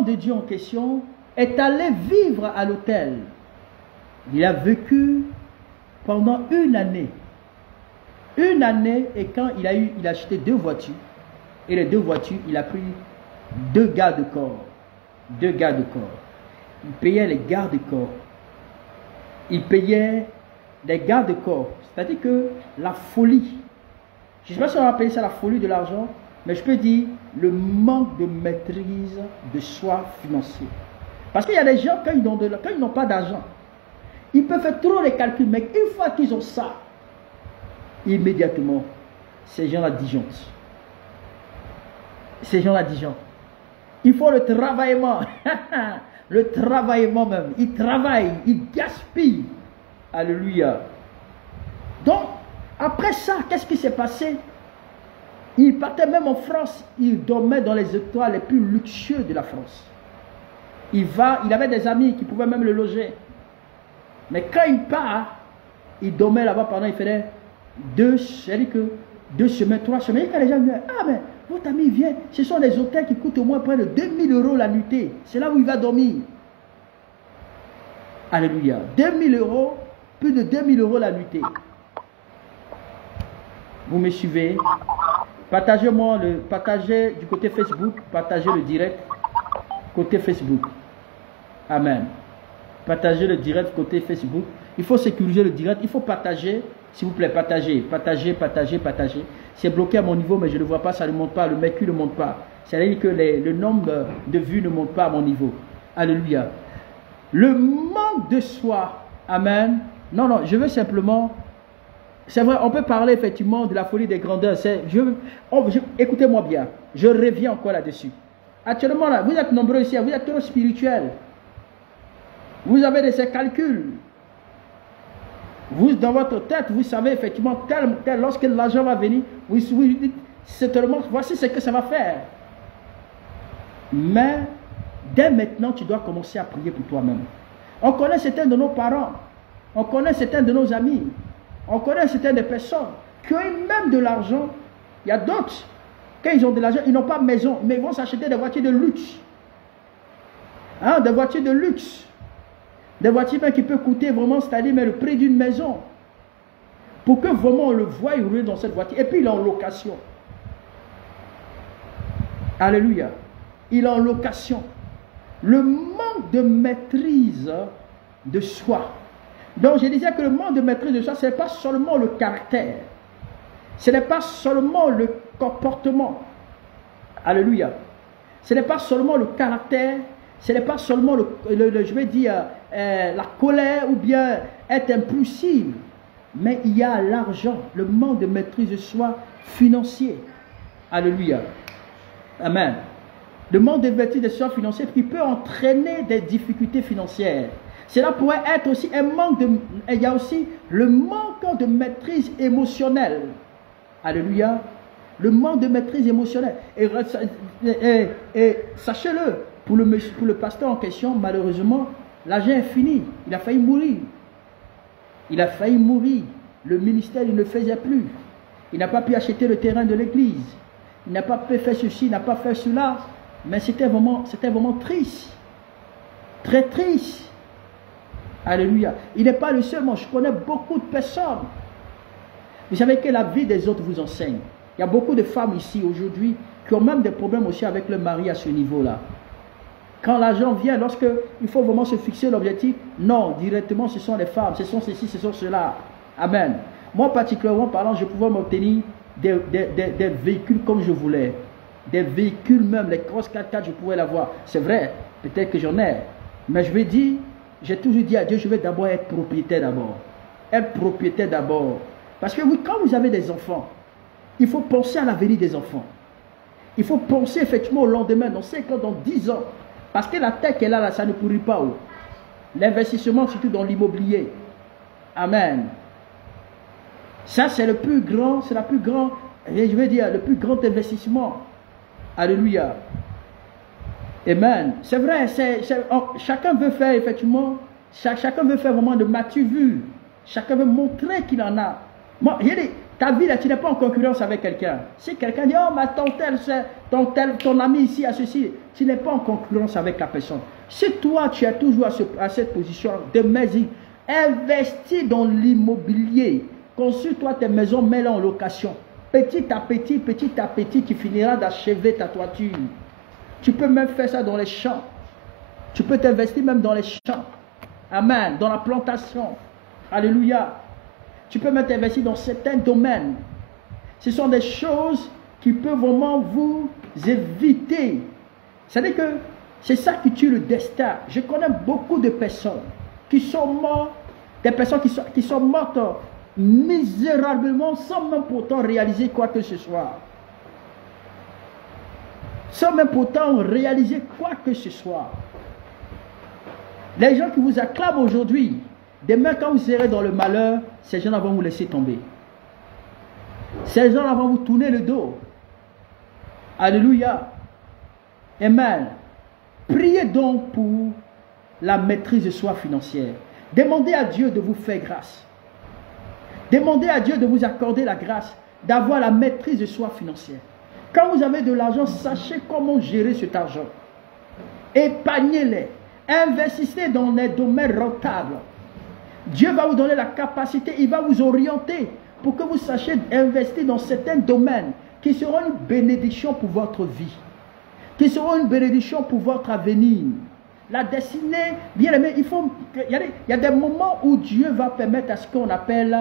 de Dieu en question est allé vivre à l'hôtel. Il a vécu pendant 1 année. 1 année, et quand il a acheté 2 voitures. Et les 2 voitures, il a pris 2 gardes corps. 2 gardes corps. Il payait les gardes corps. Il payait les gardes corps. C'est-à-dire que la folie, je ne sais pas si on va appeler ça la folie de l'argent, mais je peux dire le manque de maîtrise de soi financier. Parce qu'il y a des gens, quand ils n'ont pas d'argent, ils peuvent faire trop les calculs, mais une fois qu'ils ont ça, immédiatement, ces gens-là disjonctent. Ces gens-là disjonctent. Il faut le travaillement. Le travaillement même. Ils travaillent, ils gaspillent. Alléluia. Donc, après ça, qu'est-ce qui s'est passé? Il partait même en France. Il dormait dans les étoiles les plus luxueux de la France. Il avait des amis qui pouvaient même le loger. Mais quand il part, il dormait là-bas pendant, il faisait 2 semaines, 3 semaines. Et quand les gens me disent, ah mais votre ami vient, ce sont des hôtels qui coûtent au moins près de 2000 € la nuitée. C'est là où il va dormir. Alléluia. 2000 €, plus de 2000 € la nuitée. Vous me suivez? Partagez du côté Facebook, partagez le direct côté Facebook. Amen. Partagez le direct côté Facebook. Il faut sécuriser le direct. Il faut partager. S'il vous plaît, partagez. Partagez. C'est bloqué à mon niveau, mais je ne vois pas, ça ne monte pas. Le mercure ne monte pas. C'est-à-dire que le nombre de vues ne monte pas à mon niveau. Alléluia. Le manque de soi. Amen. Non, je veux simplement... C'est vrai, on peut parler effectivement de la folie des grandeurs. Écoutez-moi bien. Je reviens encore là-dessus. Actuellement, là, vous êtes nombreux ici. Vous êtes trop spirituels. Vous avez de ces calculs. Vous, dans votre tête, vous savez effectivement, lorsque l'argent va venir, vous dites, certainement, voici ce que ça va faire. Mais, dès maintenant, tu dois commencer à prier pour toi-même. On connaît certains de nos parents. On connaît certains de nos amis. On connaît certaines des personnes qui ont même de l'argent. Il y a d'autres, quand ils ont de l'argent, ils n'ont pas de maison, mais ils vont s'acheter des voitures de luxe. Hein, des voitures de luxe. Des voitures qui peuvent coûter vraiment, c'est-à-dire le prix d'une maison. Pour que vraiment on le voie rouler dans cette voiture. Et puis il est en location. Alléluia. Il est en location. Le manque de maîtrise de soi. Donc je disais que le manque de maîtrise de soi, ce n'est pas seulement le caractère. Ce n'est pas seulement le comportement. Alléluia. Ce n'est pas seulement le caractère. Ce n'est pas seulement je vais dire, la colère ou bien être impulsive. mais il y a l'argent, le manque de maîtrise de soi financier. Alléluia. Amen. Le manque de maîtrise de soi financier qui peut entraîner des difficultés financières. Cela pourrait être aussi un manque de... Il y a aussi le manque de maîtrise émotionnelle. Alléluia. Le manque de maîtrise émotionnelle. Et sachez-le, pour le pasteur en question, malheureusement, l'argent est fini. Il a failli mourir. Il a failli mourir. Le ministère, il ne faisait plus. Il n'a pas pu acheter le terrain de l'église. Il n'a pas pu faire ceci, il n'a pas fait cela. Mais c'était vraiment triste. Très triste. Alléluia. Il n'est pas le seul. Moi, je connais beaucoup de personnes. Vous savez que la vie des autres vous enseigne. Il y a beaucoup de femmes ici aujourd'hui qui ont même des problèmes aussi avec le mari à ce niveau-là. Quand l'argent vient, lorsque il faut vraiment se fixer l'objectif, non, directement ce sont les femmes, ce sont ceci, ce sont cela. Amen. Moi particulièrement parlant, je pouvais m'obtenir des véhicules comme je voulais. Des véhicules même, les grosses 4x4, je pouvais l'avoir. C'est vrai, peut-être que j'en ai. Mais je vais dire, j'ai toujours dit à Dieu, je vais d'abord être propriétaire d'abord. Être propriétaire d'abord. Parce que oui, quand vous avez des enfants, il faut penser à l'avenir des enfants. Il faut penser effectivement au lendemain, dans 5 ans, dans 10 ans. Parce que la terre qu'elle a là, ça ne pourrit pas. L'investissement, surtout dans l'immobilier. Amen. Ça, c'est le plus grand, c'est la plus grande, je veux dire, le plus grand investissement. Alléluia. Amen. C'est vrai, chacun veut faire effectivement, chacun veut faire vraiment de mature vue. Chacun veut montrer qu'il en a. Moi, j'ai dit, ta vie là, tu n'es pas en concurrence avec quelqu'un. Si quelqu'un dit, oh, mais ton ami ici a ceci, tu n'es pas en concurrence avec la personne. Si toi, tu es toujours à cette position de maison, investis dans l'immobilier, construis-toi tes maisons, mets-les en location. Petit à petit, tu finiras d'achever ta toiture. Tu peux même faire ça dans les champs. Tu peux t'investir même dans les champs. Amen. Dans la plantation. Alléluia. Tu peux même t'investir dans certains domaines. Ce sont des choses qui peuvent vraiment vous éviter. C'est-à-dire que c'est ça qui tue le destin. Je connais beaucoup de personnes qui sont mortes, des personnes qui sont mortes misérablement sans même pourtant réaliser quoi que ce soit. Sans même pourtant réaliser quoi que ce soit. Les gens qui vous acclament aujourd'hui, demain quand vous serez dans le malheur, ces gens-là vont vous laisser tomber. Ces gens-là vont vous tourner le dos. Alléluia. Amen. Priez donc pour la maîtrise de soi financière. Demandez à Dieu de vous faire grâce. Demandez à Dieu de vous accorder la grâce d'avoir la maîtrise de soi financière. Quand vous avez de l'argent, sachez comment gérer cet argent. Épargnez-les. Investissez dans les domaines rentables. Dieu va vous donner la capacité, il va vous orienter pour que vous sachiez investir dans certains domaines qui seront une bénédiction pour votre vie, qui seront une bénédiction pour votre avenir. La destinée, bien aimé, il y a des moments où Dieu va permettre à ce qu'on appelle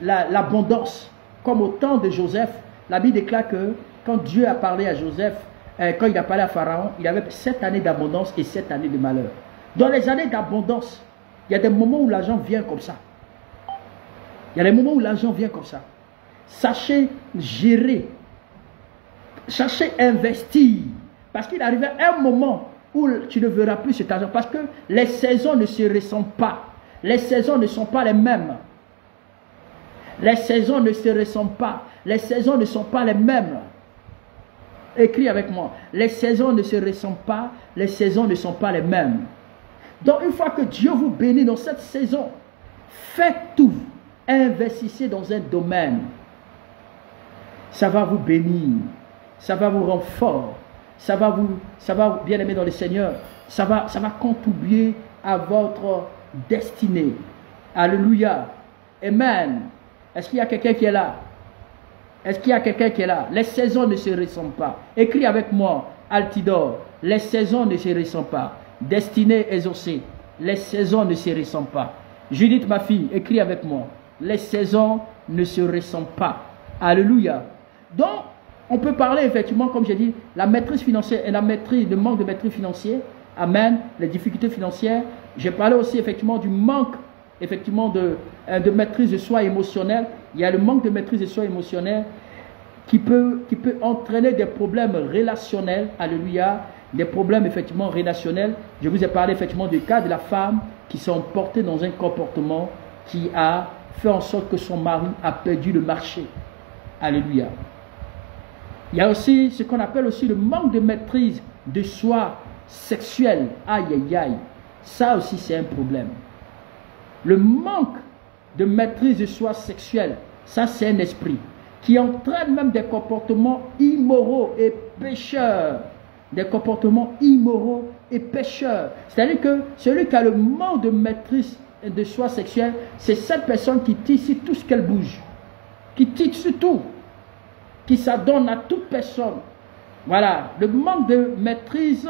l'abondance. Comme au temps de Joseph, la Bible déclare que quand Dieu a parlé à Joseph, quand il a parlé à Pharaon, il y avait 7 années d'abondance et 7 années de malheur. Dans les années d'abondance, il y a des moments où l'argent vient comme ça. Il y a des moments où l'argent vient comme ça. Sachez gérer. Sachez investir. Parce qu'il arrivait un moment où tu ne verras plus cet argent. Parce que les saisons ne se ressemblent pas. Les saisons ne sont pas les mêmes. Les saisons ne se ressemblent pas. Les saisons ne sont pas les mêmes. Écris avec moi. Les saisons ne se ressemblent pas. Les saisons ne sont pas les mêmes. Donc une fois que Dieu vous bénit dans cette saison, faites tout. Investissez dans un domaine. Ça va vous bénir. Ça va vous rendre fort. Ça va bien aimer dans le Seigneur. Ça va contribuer à votre destinée. Alléluia. Amen. Est-ce qu'il y a quelqu'un qui est là? Est-ce qu'il y a quelqu'un qui est là? Les saisons ne se ressemblent pas. Écris avec moi, Altidore. Les saisons ne se ressemblent pas. Destinée exaucée. Les saisons ne se ressemblent pas. Judith, ma fille, écris avec moi. Les saisons ne se ressemblent pas. Alléluia. Donc, on peut parler effectivement, comme j'ai dit, la maîtrise financière et la maîtrise, le manque de maîtrise financière. Amen. Les difficultés financières. J'ai parlé aussi effectivement du manque effectivement de maîtrise de soi émotionnelle. Il y a le manque de maîtrise de soi émotionnelle qui peut entraîner des problèmes relationnels. Alléluia. Des problèmes effectivement relationnels. Je vous ai parlé effectivement du cas de la femme qui s'est emportée dans un comportement qui a fait en sorte que son mari a perdu le marché. Alléluia. Il y a aussi ce qu'on appelle aussi le manque de maîtrise de soi sexuelle. Aïe, aïe, aïe. Ça aussi, c'est un problème. Le manque de maîtrise de soi sexuelle, ça, c'est un esprit qui entraîne même des comportements immoraux et pécheurs. Des comportements immoraux et pécheurs. C'est-à-dire que celui qui a le manque de maîtrise de soi sexuelle, c'est cette personne qui tisse tout ce qu'elle bouge, qui tisse tout, qui s'adonne à toute personne. Voilà, le manque de maîtrise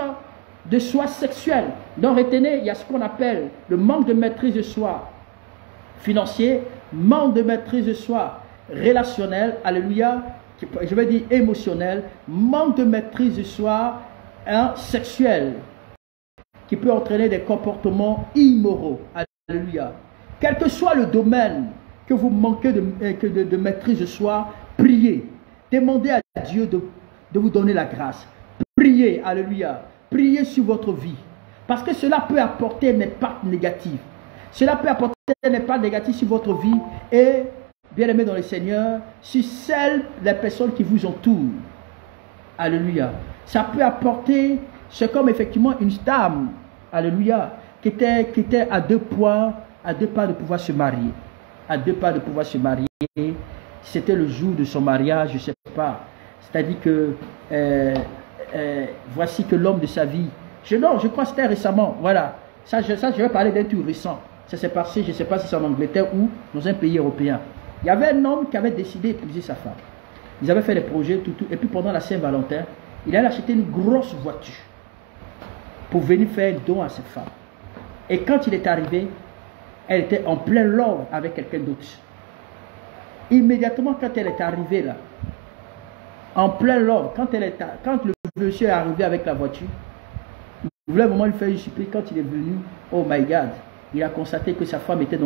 de soi sexuelle. Donc retenez, il y a ce qu'on appelle le manque de maîtrise de soi financier, manque de maîtrise de soi relationnel, alléluia, je vais dire émotionnel, manque de maîtrise de soi sexuel, qui peut entraîner des comportements immoraux, alléluia. Quel que soit le domaine que vous manquez de maîtrise de soi, priez, demandez à Dieu de vous donner la grâce. Priez, alléluia, priez sur votre vie, parce que cela peut apporter un impact négatif. Cela peut apporter un impact négatif sur votre vie et, bien aimé dans le Seigneur, sur les personnes qui vous entourent. Alléluia. Ça peut apporter, c'est comme effectivement une dame, alléluia, qui était à deux pas de pouvoir se marier. À deux pas de pouvoir se marier. C'était le jour de son mariage, je ne sais pas. C'est-à-dire que voici que l'homme de sa vie. Je crois que c'était récemment. Voilà. Ça, je vais parler d'un tout récent. Ça s'est passé, je ne sais pas si c'est en Angleterre ou dans un pays européen. Il y avait un homme qui avait décidé d'épouser sa femme. Ils avaient fait des projets, tout. Et puis pendant la Saint-Valentin, il allait acheter une grosse voiture pour venir faire un don à sa femme. Et quand il est arrivé, elle était en plein love avec quelqu'un d'autre. Immédiatement, quand elle est arrivée là, en plein love, quand le monsieur est arrivé avec la voiture, il voulait vraiment lui faire une surprise. Quand il est venu, oh my God, il a constaté que sa femme était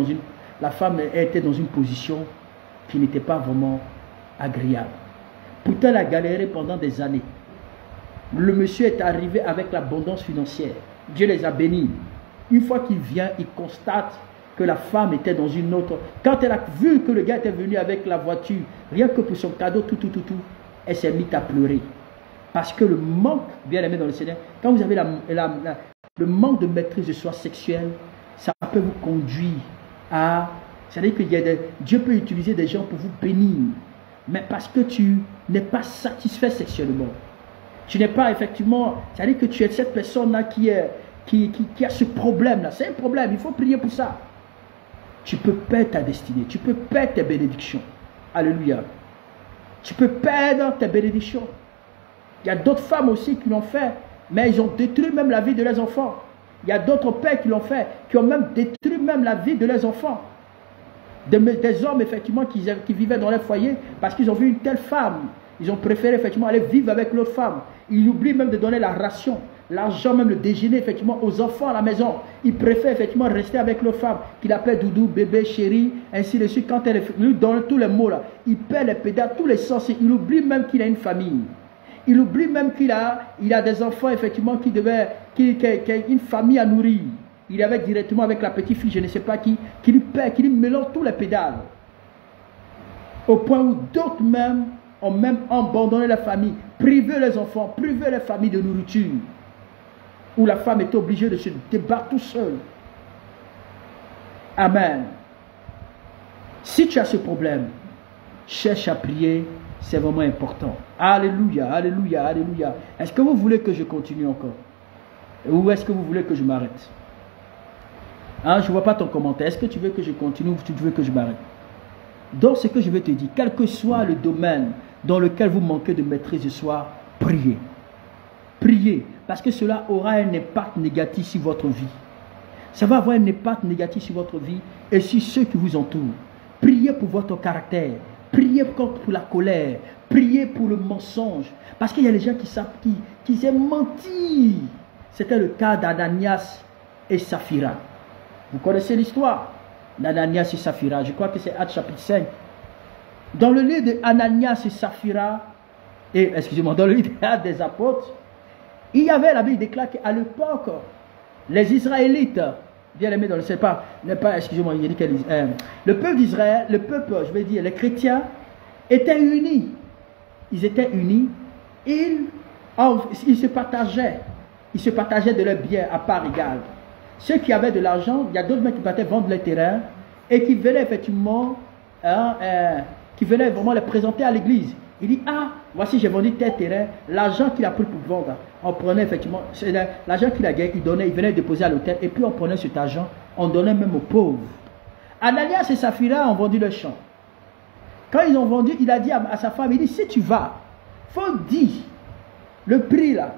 était dans une position qui n'était pas vraiment agréable. Pourtant, elle a galéré pendant des années. Le monsieur est arrivé avec l'abondance financière. Dieu les a bénis. Une fois qu'il vient, il constate que la femme était dans une autre. Quand elle a vu que le gars était venu avec la voiture, rien que pour son cadeau, tout, elle s'est mise à pleurer. Parce que le manque, bien aimé dans le Seigneur, quand vous avez le manque de maîtrise de soi sexuelle, ça peut vous conduire à... C'est-à-dire que Dieu peut utiliser des gens pour vous bénir, mais parce que tu n'es pas satisfait sexuellement. Tu n'es pas effectivement... C'est-à-dire que tu es cette personne-là qui a ce problème-là. C'est un problème, il faut prier pour ça. Tu peux perdre ta destinée, tu peux perdre tes bénédictions. Alléluia. Tu peux perdre tes bénédictions. Il y a d'autres femmes aussi qui l'ont fait, mais ils ont détruit même la vie de leurs enfants. Il y a d'autres pères qui l'ont fait, qui ont même détruit même la vie de leurs enfants. Des hommes, effectivement, qui vivaient dans leur foyer parce qu'ils ont vu une telle femme. Ils ont préféré, effectivement, aller vivre avec l'autre femme. Ils oublient même de donner la ration, l'argent, même le déjeuner, effectivement, aux enfants à la maison. Ils préfèrent, effectivement, rester avec l'autre femme, qu'il appelle doudou, bébé, chéri, ainsi de suite. Quand elle lui donne tous les mots, là, il perd les pédales, tous les sens. Il oublie même qu'il a une famille. Il oublie même qu'il a des enfants, effectivement, qu'il a une famille à nourrir. Il avait directement avec la petite fille, je ne sais pas qui lui mélange tous les pédales. Au point où d'autres même ont même abandonné la famille, privé les enfants, privé les familles de nourriture. Où la femme était obligée de se débattre tout seul. Amen. Si tu as ce problème, cherche à prier, c'est vraiment important. Alléluia, alléluia, alléluia. Est-ce que vous voulez que je continue encore? Ou est-ce que vous voulez que je m'arrête? Hein, je ne vois pas ton commentaire. Est-ce que tu veux que je continue ou tu veux que je m'arrête? Donc, ce que je vais te dire, quel que soit le domaine dans lequel vous manquez de maîtrise de soi, priez. Priez, parce que cela aura un impact négatif sur votre vie. Ça va avoir un impact négatif sur votre vie et sur ceux qui vous entourent. Priez pour votre caractère. Priez pour la colère. Priez pour le mensonge. Parce qu'il y a des gens qui aiment mentir. C'était le cas d'Ananias et Saphira. Vous connaissez l'histoire. d'Ananias et Saphira. Je crois que c'est Actes chapitre 5. Dans le livre d'Ananias et Saphira, excusez-moi, dans le livre des apôtres, il y avait, la Bible déclare qu'à l'époque, les Israélites, bien aimés dans le Seigneur, excusez-moi, il dit le peuple d'Israël, le peuple, je vais dire, les chrétiens, étaient unis. Ils étaient unis. Ils se partageaient de leurs biens à part égale. Ceux qui avaient de l'argent, il y a d'autres mecs qui partaient vendre les terrains et qui venaient effectivement, qui venaient vraiment les présenter à l'église. Il dit, ah, voici j'ai vendu tel terrain, l'argent qu'il a pris pour vendre, on prenait effectivement, l'argent qu'il a gagné, il venait déposer à l'hôtel, et puis on prenait cet argent, on donnait même aux pauvres. Ananias et Saphira ont vendu le champ. Quand ils ont vendu, il a dit à sa femme, il dit, si tu vas, faut dire le prix là,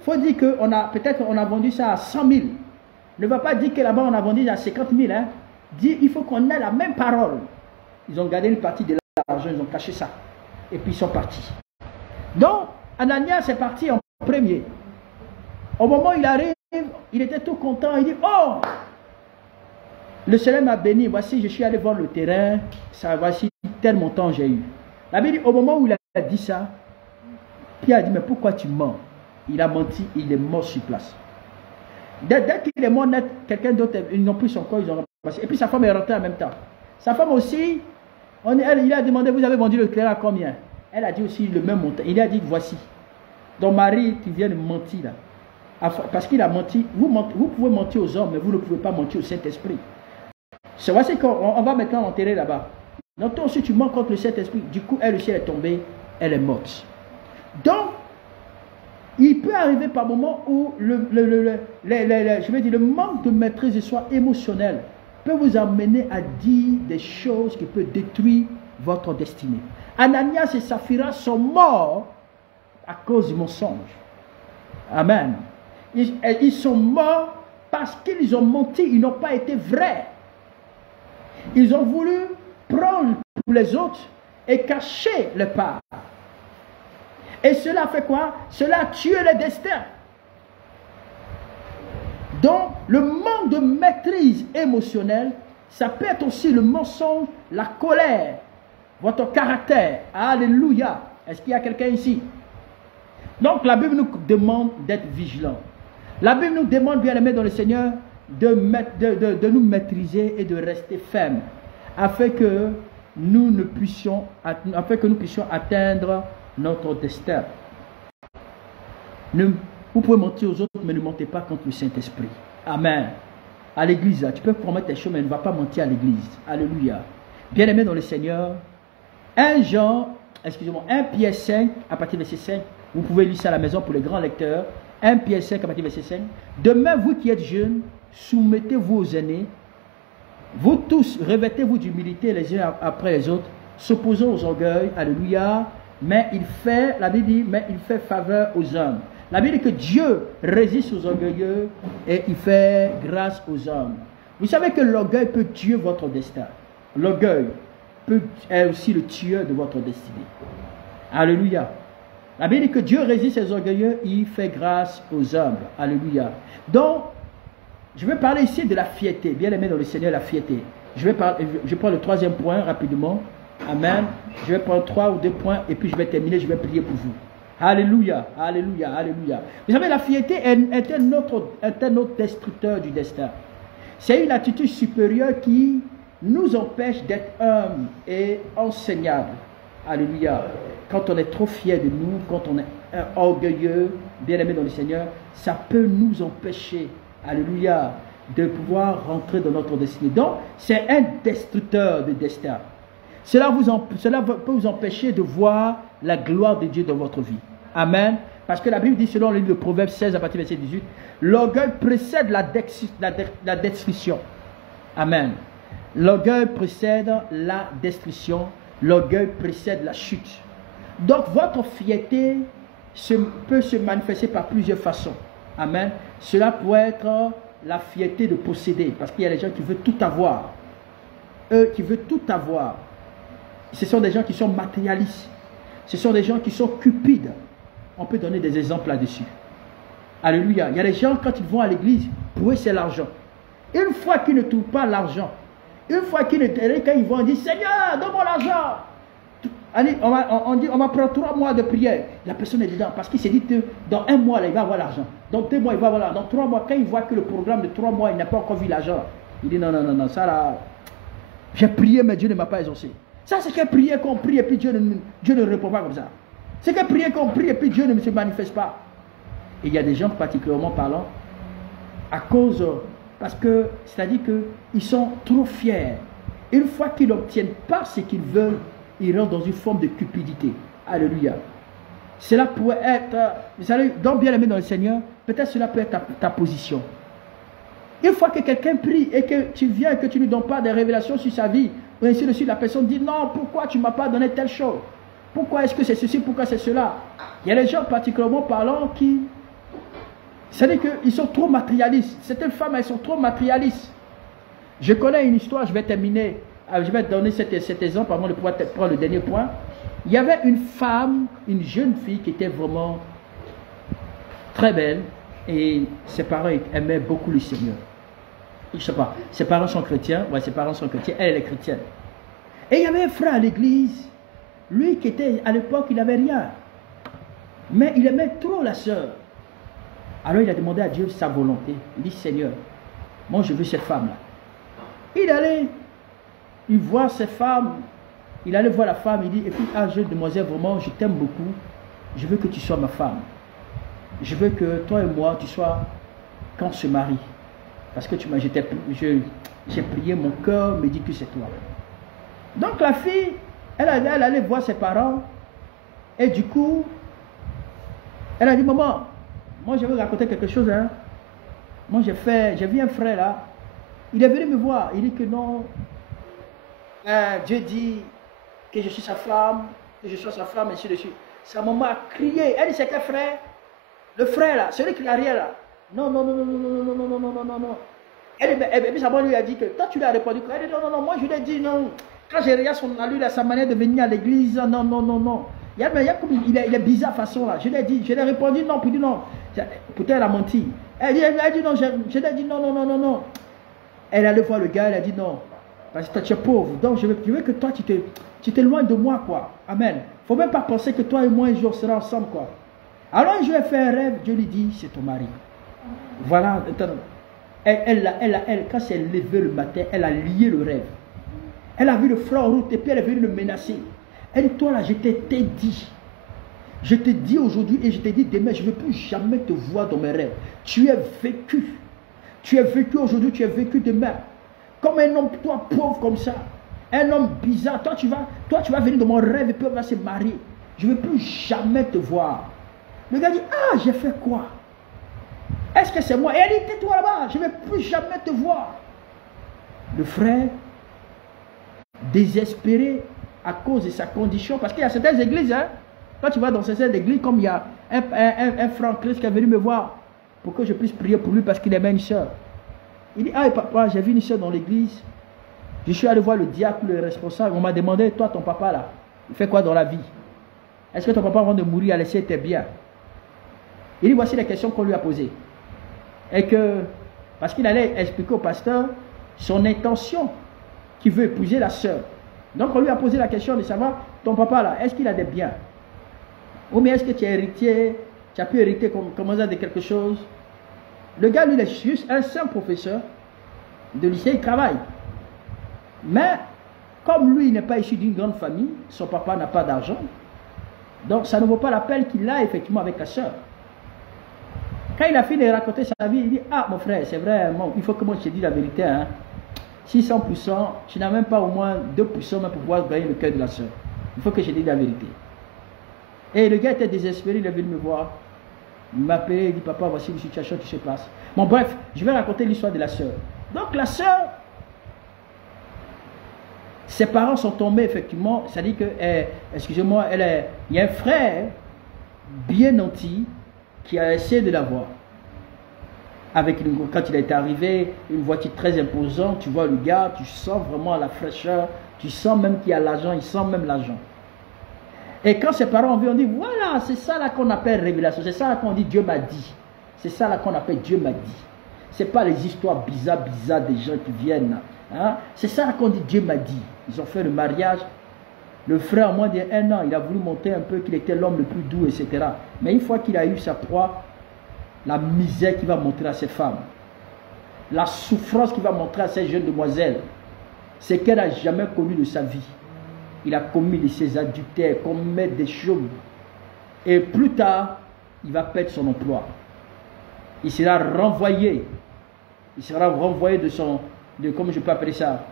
faut dire que peut-être on a vendu ça à 100 000. Ne va pas dire que là-bas on a vendu à 50 000. Hein. Dis, il faut qu'on ait la même parole. Ils ont gardé une partie de l'argent, ils ont caché ça. Et puis ils sont partis. Donc, Ananias est parti en premier. Au moment où il arrive, il était tout content. Il dit, oh, le Seigneur m'a béni. Voici, je suis allé voir le terrain. Voici tel montant j'ai eu. La Bible dit, au moment où il a dit ça, Pierre a dit, mais pourquoi tu mens? Il a menti, il est mort sur place. Dès qu'il est mort net, quelqu'un d'autre, ils n'ont pris son corps, ils ont ramassé. Et puis sa femme est rentrée en même temps. Sa femme aussi, il a demandé, vous avez vendu le terrain à combien? Elle a dit aussi le même montant. Il a dit, voici. Ton mari qui vient de mentir là. Parce qu'il a menti. Vous pouvez mentir aux hommes, mais vous ne pouvez pas mentir au Saint-Esprit. C'est voici qu'on va maintenant l'enterrer là-bas. Donc toi aussi tu mens contre le Saint-Esprit. Du coup, elle aussi elle est tombée, elle est morte. Donc, il peut arriver par moment où je vais dire, le manque de maîtrise de soi émotionnelle peut vous amener à dire des choses qui peuvent détruire votre destinée. Ananias et Saphira sont morts à cause du mensonge. Amen. Ils sont morts parce qu'ils ont menti, ils n'ont pas été vrais. Ils ont voulu prendre pour les autres et cacher le part. Et cela fait quoi? Cela a tué le destin. Donc, le manque de maîtrise émotionnelle, ça peut être aussi le mensonge, la colère, votre caractère. Alléluia. Est-ce qu'il y a quelqu'un ici? Donc, la Bible nous demande d'être vigilants. La Bible nous demande, bien aimés dans le Seigneur, de nous maîtriser et de rester fermes, afin que nous puissions atteindre notre destin. Vous pouvez mentir aux autres, mais ne mentez pas contre le Saint-Esprit. Amen. À l'église, tu peux promettre tes choses, mais ne va pas mentir à l'église. Alléluia. Bien-aimés dans le Seigneur, 1 Pierre 5, à partir du verset 5, vous pouvez lire ça à la maison pour les grands lecteurs. 1 Pierre 5, à partir du verset 5. Demain, vous qui êtes jeunes, soumettez-vous aux aînés. Vous tous, revêtez-vous d'humilité les uns après les autres, s'opposant aux orgueils. Alléluia. Mais la Bible dit, mais il fait faveur aux hommes. La Bible dit que Dieu résiste aux orgueilleux et il fait grâce aux hommes. Vous savez que l'orgueil peut tuer votre destin. L'orgueil est aussi le tueur de votre destinée. Alléluia. La Bible dit que Dieu résiste aux orgueilleux et il fait grâce aux hommes. Alléluia. Donc, je vais parler ici de la fierté. Bien aimé dans le Seigneur, la fierté. Je prends le troisième point rapidement. Amen. Je vais prendre 3 ou 2 points et puis je vais terminer, je vais prier pour vous. Alléluia, alléluia, alléluia. Vous savez, la fierté est un autre destructeur du destin. C'est une attitude supérieure qui nous empêche d'être humbles et enseignables. Alléluia. Quand on est trop fier de nous, quand on est orgueilleux, bien aimé dans le Seigneur, ça peut nous empêcher, alléluia, de pouvoir rentrer dans notre destinée. Donc, c'est un destructeur de destin. Cela peut vous empêcher de voir la gloire de Dieu dans votre vie. Amen. Parce que la Bible dit, selon le livre de Proverbes 16, à partir du verset 18, l'orgueil précède la destruction. Amen. L'orgueil précède la destruction. L'orgueil précède la chute. Donc, votre fierté peut se manifester par plusieurs façons. Amen. Cela peut être la fierté de posséder. Parce qu'il y a des gens qui veulent tout avoir. Eux qui veulent tout avoir. Ce sont des gens qui sont matérialistes. Ce sont des gens qui sont cupides. On peut donner des exemples là-dessus. Alléluia. Il y a des gens, quand ils vont à l'église, pour eux, c'est l'argent. Une fois qu'ils ne trouvent pas l'argent, Une fois qu'il est quand ils vont, on dit, Seigneur, donne-moi l'argent. On va prendre 3 mois de prière. La personne est dedans parce qu'il s'est dit que dans 1 mois, là, il va avoir l'argent. Dans 2 mois, il va avoir l'argent. Dans 3 mois, quand il voit que le programme de 3 mois, il n'a pas encore vu l'argent, il dit non, non, non, non, ça là, j'ai prié, mais Dieu ne m'a pas exaucé. Ça, c'est que prier qu'on prie et puis Dieu ne répond pas comme ça. C'est que prier qu'on prie et puis Dieu ne se manifeste pas. Et il y a des gens, particulièrement parlant, parce que, c'est-à-dire qu'ils sont trop fiers. Une fois qu'ils n'obtiennent pas ce qu'ils veulent, ils rentrent dans une forme de cupidité. Alléluia. Cela pourrait être, vous savez, donc bien aimé dans le Seigneur, peut-être cela peut être ta position. Une fois que quelqu'un prie et que tu viens et que tu ne lui donnes pas des révélations sur sa vie, ou ainsi de suite, la personne dit non, pourquoi tu ne m'as pas donné telle chose? Pourquoi est-ce que c'est ceci, pourquoi c'est cela? Il y a des gens particulièrement parlant qui, c'est-à-dire qu'ils sont trop matérialistes. Certaines femmes, elles sont trop matérialistes. Je connais une histoire, je vais terminer, je vais donner cet exemple avant de pouvoir prendre le dernier point. Il y avait une femme, une jeune fille qui était vraiment très belle et ses parents aimaient beaucoup le Seigneur. Je ne sais pas, ses parents sont chrétiens, ouais, ses parents sont chrétiens, elle est chrétienne. Et il y avait un frère à l'église, lui qui était, à l'époque, il n'avait rien. Mais il aimait trop la sœur. Alors il a demandé à Dieu sa volonté. Il dit, Seigneur, moi je veux cette femme-là. Il allait, il voit cette femme, il allait voir la femme, il dit, écoute, jeune demoiselle, vraiment, je t'aime beaucoup, je veux que tu sois ma femme. Je veux que toi et moi, tu sois, quand on se marie, parce que j'ai prié, mon cœur me dit que c'est toi. Donc la fille, elle allait voir ses parents, et du coup, elle a dit, maman, moi je veux raconter quelque chose, hein. Moi j'ai vu un frère là, il est venu me voir, il dit que non, Dieu dit que je suis sa femme, ainsi de suite. Sa maman a crié, elle dit c'est quel frère? Le frère là, celui qui est arrière là. Non, non, non, non, non, non, non, non, non, non, non, non. Et puis sa maman lui a dit que toi tu lui as répondu quoi? Elle dit non, non, non, moi je lui ai dit non. Quand je regarde son allure, sa manière de venir à l'église, non, non, non, non. Il est bizarre façon là. Je lui ai répondu non, puis dit non. Pourtant elle a menti. Elle dit non, je lui ai dit non, non, non, non, non. Elle allait voir le gars, elle a dit non. Parce que toi tu es pauvre. Donc je veux que toi tu t'éloignes de moi quoi. Amen. Il ne faut même pas penser que toi et moi un jour serons ensemble quoi. Alors je lui ai fait un rêve, Dieu lui dit c'est ton mari. Voilà. Elle, quand elle est levée le matin, elle a lié le rêve. Elle a vu le frère en route et puis elle est venue le menacer. Elle dit, toi là, je t'ai dit. Je te dis aujourd'hui et je te dis demain, je ne veux plus jamais te voir dans mes rêves. Tu es vécu. Tu es vécu aujourd'hui, tu es vécu demain. Comme un homme, toi pauvre comme ça. Un homme bizarre. Toi, tu vas venir dans mon rêve et puis on va se marier. Je ne veux plus jamais te voir. Le gars dit, ah, j'ai fait quoi? Est-ce que c'est moi? Et elle dit, tais-toi là-bas, je ne veux plus jamais te voir. Le frère, désespéré à cause de sa condition, parce qu'il y a certaines églises, hein, quand tu vas dans certaines églises, comme il y a un frère en Christ qui est venu me voir pour que je puisse prier pour lui parce qu'il aimait une soeur. Il dit, ah papa, j'ai vu une soeur dans l'église, je suis allé voir le diacre, le responsable, on m'a demandé, toi ton papa là, il fait quoi dans la vie? Est-ce que ton papa avant de mourir a laissé tes biens? Il dit, voici les questions qu'on lui a posées. Et que, parce qu'il allait expliquer au pasteur son intention, qu'il veut épouser la sœur. Donc on lui a posé la question de savoir, ton papa là, est-ce qu'il a des biens? Ou bien est-ce que tu es héritier, tu as pu hériter comme ça de quelque chose? Le gars, lui, il est juste un simple professeur de lycée, il travaille. Mais, comme lui, il n'est pas issu d'une grande famille, son papa n'a pas d'argent, donc ça ne vaut pas la peine qu'il aille effectivement avec la sœur. Quand il a fini de raconter sa vie, il dit, ah mon frère, c'est vrai, il faut que moi je te dise la vérité, hein. 600%, tu n'as même pas au moins 2% pour pouvoir gagner le cœur de la soeur. Il faut que je te dise la vérité. Et le gars était désespéré, il est venu me voir. Il m'a appelé, il dit, papa, voici une situation qui se passe. Bon, bref, je vais raconter l'histoire de la soeur. Donc la soeur, ses parents sont tombés effectivement, c'est-à-dire que, excusez-moi, il y a un frère bien nanti qui a essayé de la voir. Quand il est arrivé, une voiture très imposante, tu vois le gars, tu sens vraiment la fraîcheur, tu sens même qu'il y a l'argent, il sent même l'argent. Et quand ses parents ont vu, on dit, voilà, c'est ça là qu'on appelle révélation, c'est ça là qu'on dit Dieu m'a dit. C'est ça là qu'on appelle Dieu m'a dit. Ce n'est pas les histoires bizarres des gens qui viennent. Hein? C'est ça qu'on dit, Dieu m'a dit. Ils ont fait le mariage. Le frère, en moins d'1 an, il a voulu montrer un peu qu'il était l'homme le plus doux, etc. Mais une fois qu'il a eu sa proie, la misère qu'il va montrer à cette femme, la souffrance qu'il va montrer à cette jeune demoiselle, c'est qu'elle n'a jamais connu de sa vie. Il a commis de ses adultères, commis des choses. Et plus tard, il va perdre son emploi. Il sera renvoyé. Il sera renvoyé comment je peux appeler ça,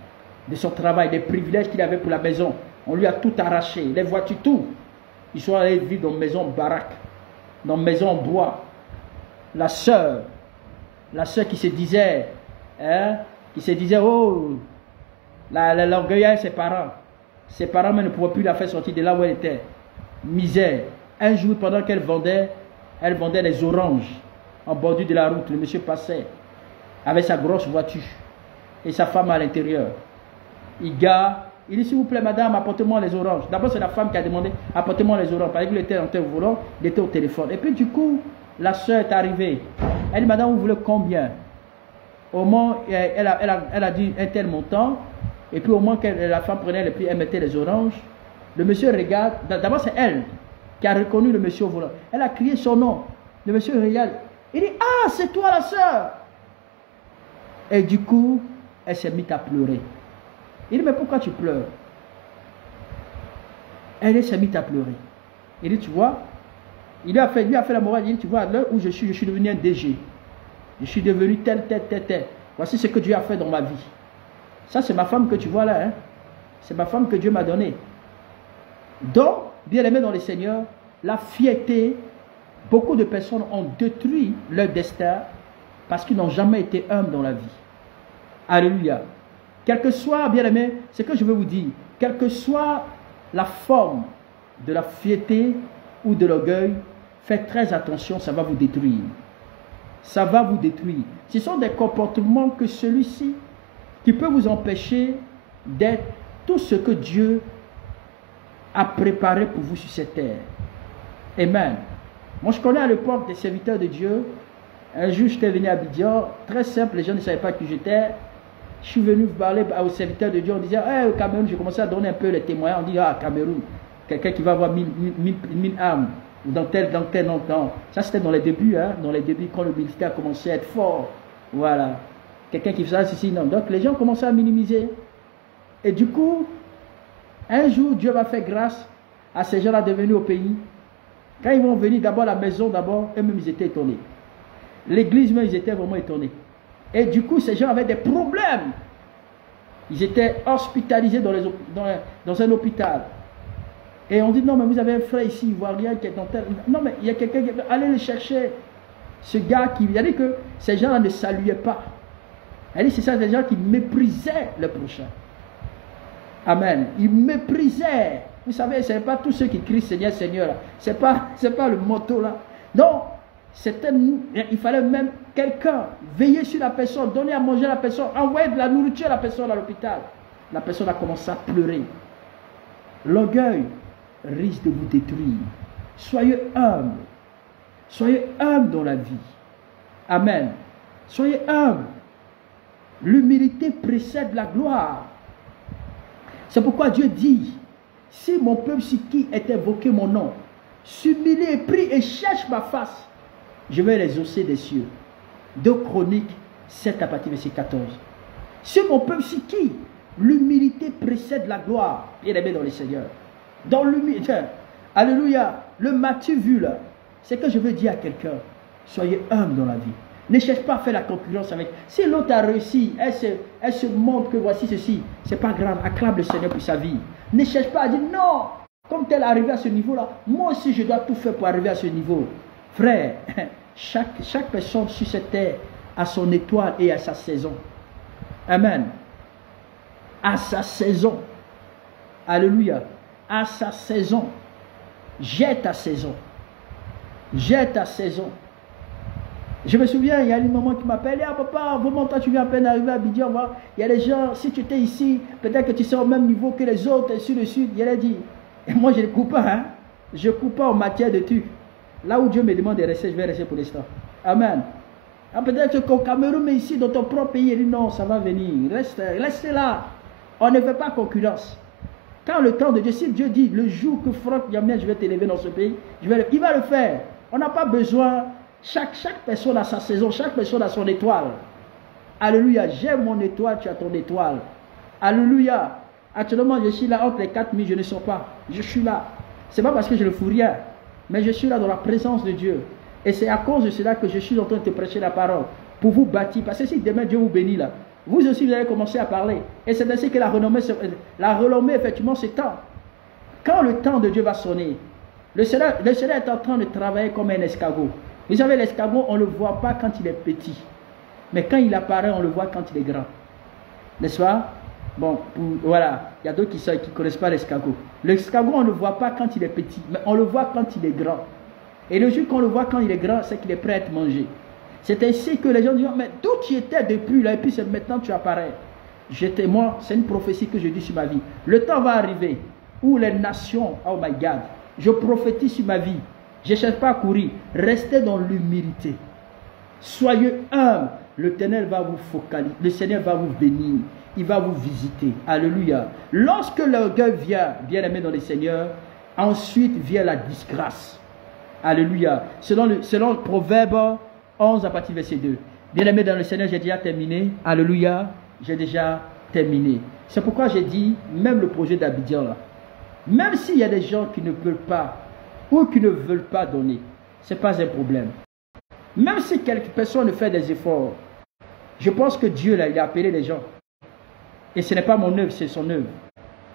de son travail, des privilèges qu'il avait pour la maison. On lui a tout arraché, les voitures, tout. Ils sont allés vivre dans une maison en baraque, dans une maison en bois. La sœur qui se disait, oh, l'orgueil ses parents. Ses parents mais ne pouvaient plus la faire sortir de là où elle était. Misère. Un jour, pendant qu'elle vendait les oranges en bordure de la route, le monsieur passait avec sa grosse voiture et sa femme à l'intérieur. Il dit, s'il vous plaît, madame, apportez-moi les oranges. D'abord, c'est la femme qui a demandé, apportez-moi les oranges. Parce qu'il était en train de volant, il était au téléphone. Et puis, du coup, la soeur est arrivée. Elle dit, madame, vous voulez combien? Au moment, elle a dit un tel montant. Et puis, au moment que la femme prenait les prix, elle mettait les oranges. Le monsieur regarde. D'abord, c'est elle qui a reconnu le monsieur au volant. Elle a crié son nom. Le monsieur regarde. Il dit, ah, c'est toi la soeur. Et du coup, elle s'est mise à pleurer. Il dit, mais pourquoi tu pleures? Elle s'est mise à pleurer. Il dit, tu vois, lui a fait la morale. Il dit, tu vois, à l'heure où je suis devenu un DG. Je suis devenu tel. Voici ce que Dieu a fait dans ma vie. Ça, c'est ma femme que tu vois là. Hein? C'est ma femme que Dieu m'a donnée. Donc, bien aimé dans le Seigneur, la fierté, beaucoup de personnes ont détruit leur destin parce qu'ils n'ont jamais été humbles dans la vie. Alléluia. Quel que soit, bien aimé, ce que je veux vous dire, quelle que soit la forme de la fierté ou de l'orgueil, faites très attention, ça va vous détruire. Ça va vous détruire. Ce sont des comportements que celui-ci qui peut vous empêcher d'être tout ce que Dieu a préparé pour vous sur cette terre. Amen. Moi, je connais à l'époque des serviteurs de Dieu. Un jour, j'étais venu à Abidjan, très simple, les gens ne savaient pas qui j'étais. Je suis venu parler aux serviteurs de Dieu, on disait, hey, au Cameroun, j'ai commencé à donner un peu les témoignages. On dit, ah, Cameroun, quelqu'un qui va avoir 1000 âmes, dans tel. Ça, c'était dans les débuts, hein, quand le militaire a commencé à être fort. Voilà. Quelqu'un qui faisait ceci, non. Donc, les gens commençaient à minimiser. Et du coup, un jour, Dieu va faire grâce à ces gens-là de venir au pays. Quand ils vont venir d'abord à la maison, eux-mêmes, ils étaient étonnés. L'église, même, ils étaient vraiment étonnés. Et du coup, ces gens avaient des problèmes. Ils étaient hospitalisés dans un hôpital. Et on dit, non, mais vous avez un frère ici, ivoirien, qui est dans tel... Non, mais il y a quelqu'un qui... Allez le chercher. Ce gars qui... Il a dit que ces gens-là ne saluaient pas. Elle dit, c'est ça, des gens qui méprisaient le prochain. Amen. Ils méprisaient. Vous savez, ce n'est pas tous ceux qui crient Seigneur, Seigneur. Ce n'est pas le motto là. Non. Il fallait même quelqu'un veiller sur la personne, donner à manger à la personne, envoyer de la nourriture à la personne à l'hôpital. La personne a commencé à pleurer. L'orgueil risque de vous détruire. Soyez humble. Soyez humble dans la vie. Amen. Soyez humble. L'humilité précède la gloire. C'est pourquoi Dieu dit, si mon peuple sur qui est invoqué mon nom, s'humilie et prie et cherche ma face, je vais les hausser des cieux. 2 Chroniques 7 à partir du verset 14. Si mon peuple sur qui l'humilité précède la gloire, bien aimé dans le Seigneur. Dans l'humilité, alléluia, le m'as-tu vu là? C'est que je veux dire à quelqu'un, soyez humble dans la vie. Ne cherche pas à faire la concurrence avec. Si l'autre a réussi, elle se montre que voici ceci. C'est pas grave, acclame le Seigneur pour sa vie. Ne cherche pas à dire non, comme tel est arrivé à ce niveau-là, moi aussi je dois tout faire pour arriver à ce niveau. Frère, chaque personne sur cette terre a son étoile et a sa saison. Amen. À sa saison. Alléluia. À sa saison. J'ai ta saison. J'ai ta saison. Je me souviens, il y a une maman qui m'appelle, ah papa, vraiment toi tu viens à peine d'arriver à Abidjan, il y a des gens, si tu étais ici, peut-être que tu serais au même niveau que les autres, et sur le sud, il a dit, et moi je ne coupe pas, hein? Je ne coupe pas en matière de trucs. Là où Dieu me demande de rester, je vais rester pour l'instant. Amen. Ah, peut-être qu'au Cameroun, mais ici, dans ton propre pays, il dit non, ça va venir. Restez là. On ne veut pas concurrence. Quand le temps de Dieu, si Dieu dit, le jour que Franck Yamien, je vais t'élever dans ce pays, il va le faire. On n'a pas besoin. Chaque personne a sa saison, chaque personne a son étoile. Alléluia. J'ai mon étoile, tu as ton étoile. Alléluia. Actuellement, je suis là entre les 4000, je ne sors pas. Je suis là. Ce n'est pas parce que je ne fous rien, mais je suis là dans la présence de Dieu. Et c'est à cause de cela que je suis en train de te prêcher la parole. Pour vous bâtir. Parce que si demain Dieu vous bénit là, vous aussi vous allez commencer à parler. Et c'est ainsi que la renommée effectivement s'étend. Quand le temps de Dieu va sonner, le Seigneur est en train de travailler comme un escargot. Vous savez, l'escargot, on ne le voit pas quand il est petit. Mais quand il apparaît, on le voit quand il est grand. N'est-ce pas? Bon, voilà. Il y a d'autres qui ne connaissent pas l'escargot. L'escargot, on ne le voit pas quand il est petit, mais on le voit quand il est grand. Et le jour qu'on le voit quand il est grand, c'est qu'il est prêt à être mangé. C'est ainsi que les gens disent, mais d'où tu étais depuis là, et puis maintenant tu apparais. Moi, c'est une prophétie que je dis sur ma vie. Le temps va arriver où les nations, oh my God, je prophétise sur ma vie. Je ne cherche pas à courir. Restez dans l'humilité. Soyez humbles. Le Seigneur va vous focaliser. Le Seigneur va vous bénir. Il va vous visiter. Alléluia. Lorsque l'orgueil vient, bien aimé dans le Seigneur, ensuite vient la disgrâce. Alléluia. Selon le Proverbe 11 à partir du verset 2. Bien aimé dans le Seigneur, j'ai déjà terminé. Alléluia. J'ai déjà terminé. C'est pourquoi j'ai dit, même le projet d'Abidjan là, même s'il y a des gens qui ne veulent pas ou qui ne veulent pas donner, ce n'est pas un problème. Même si quelques personnes font des efforts, je pense que Dieu là, il a appelé les gens. Et ce n'est pas mon œuvre, c'est son œuvre.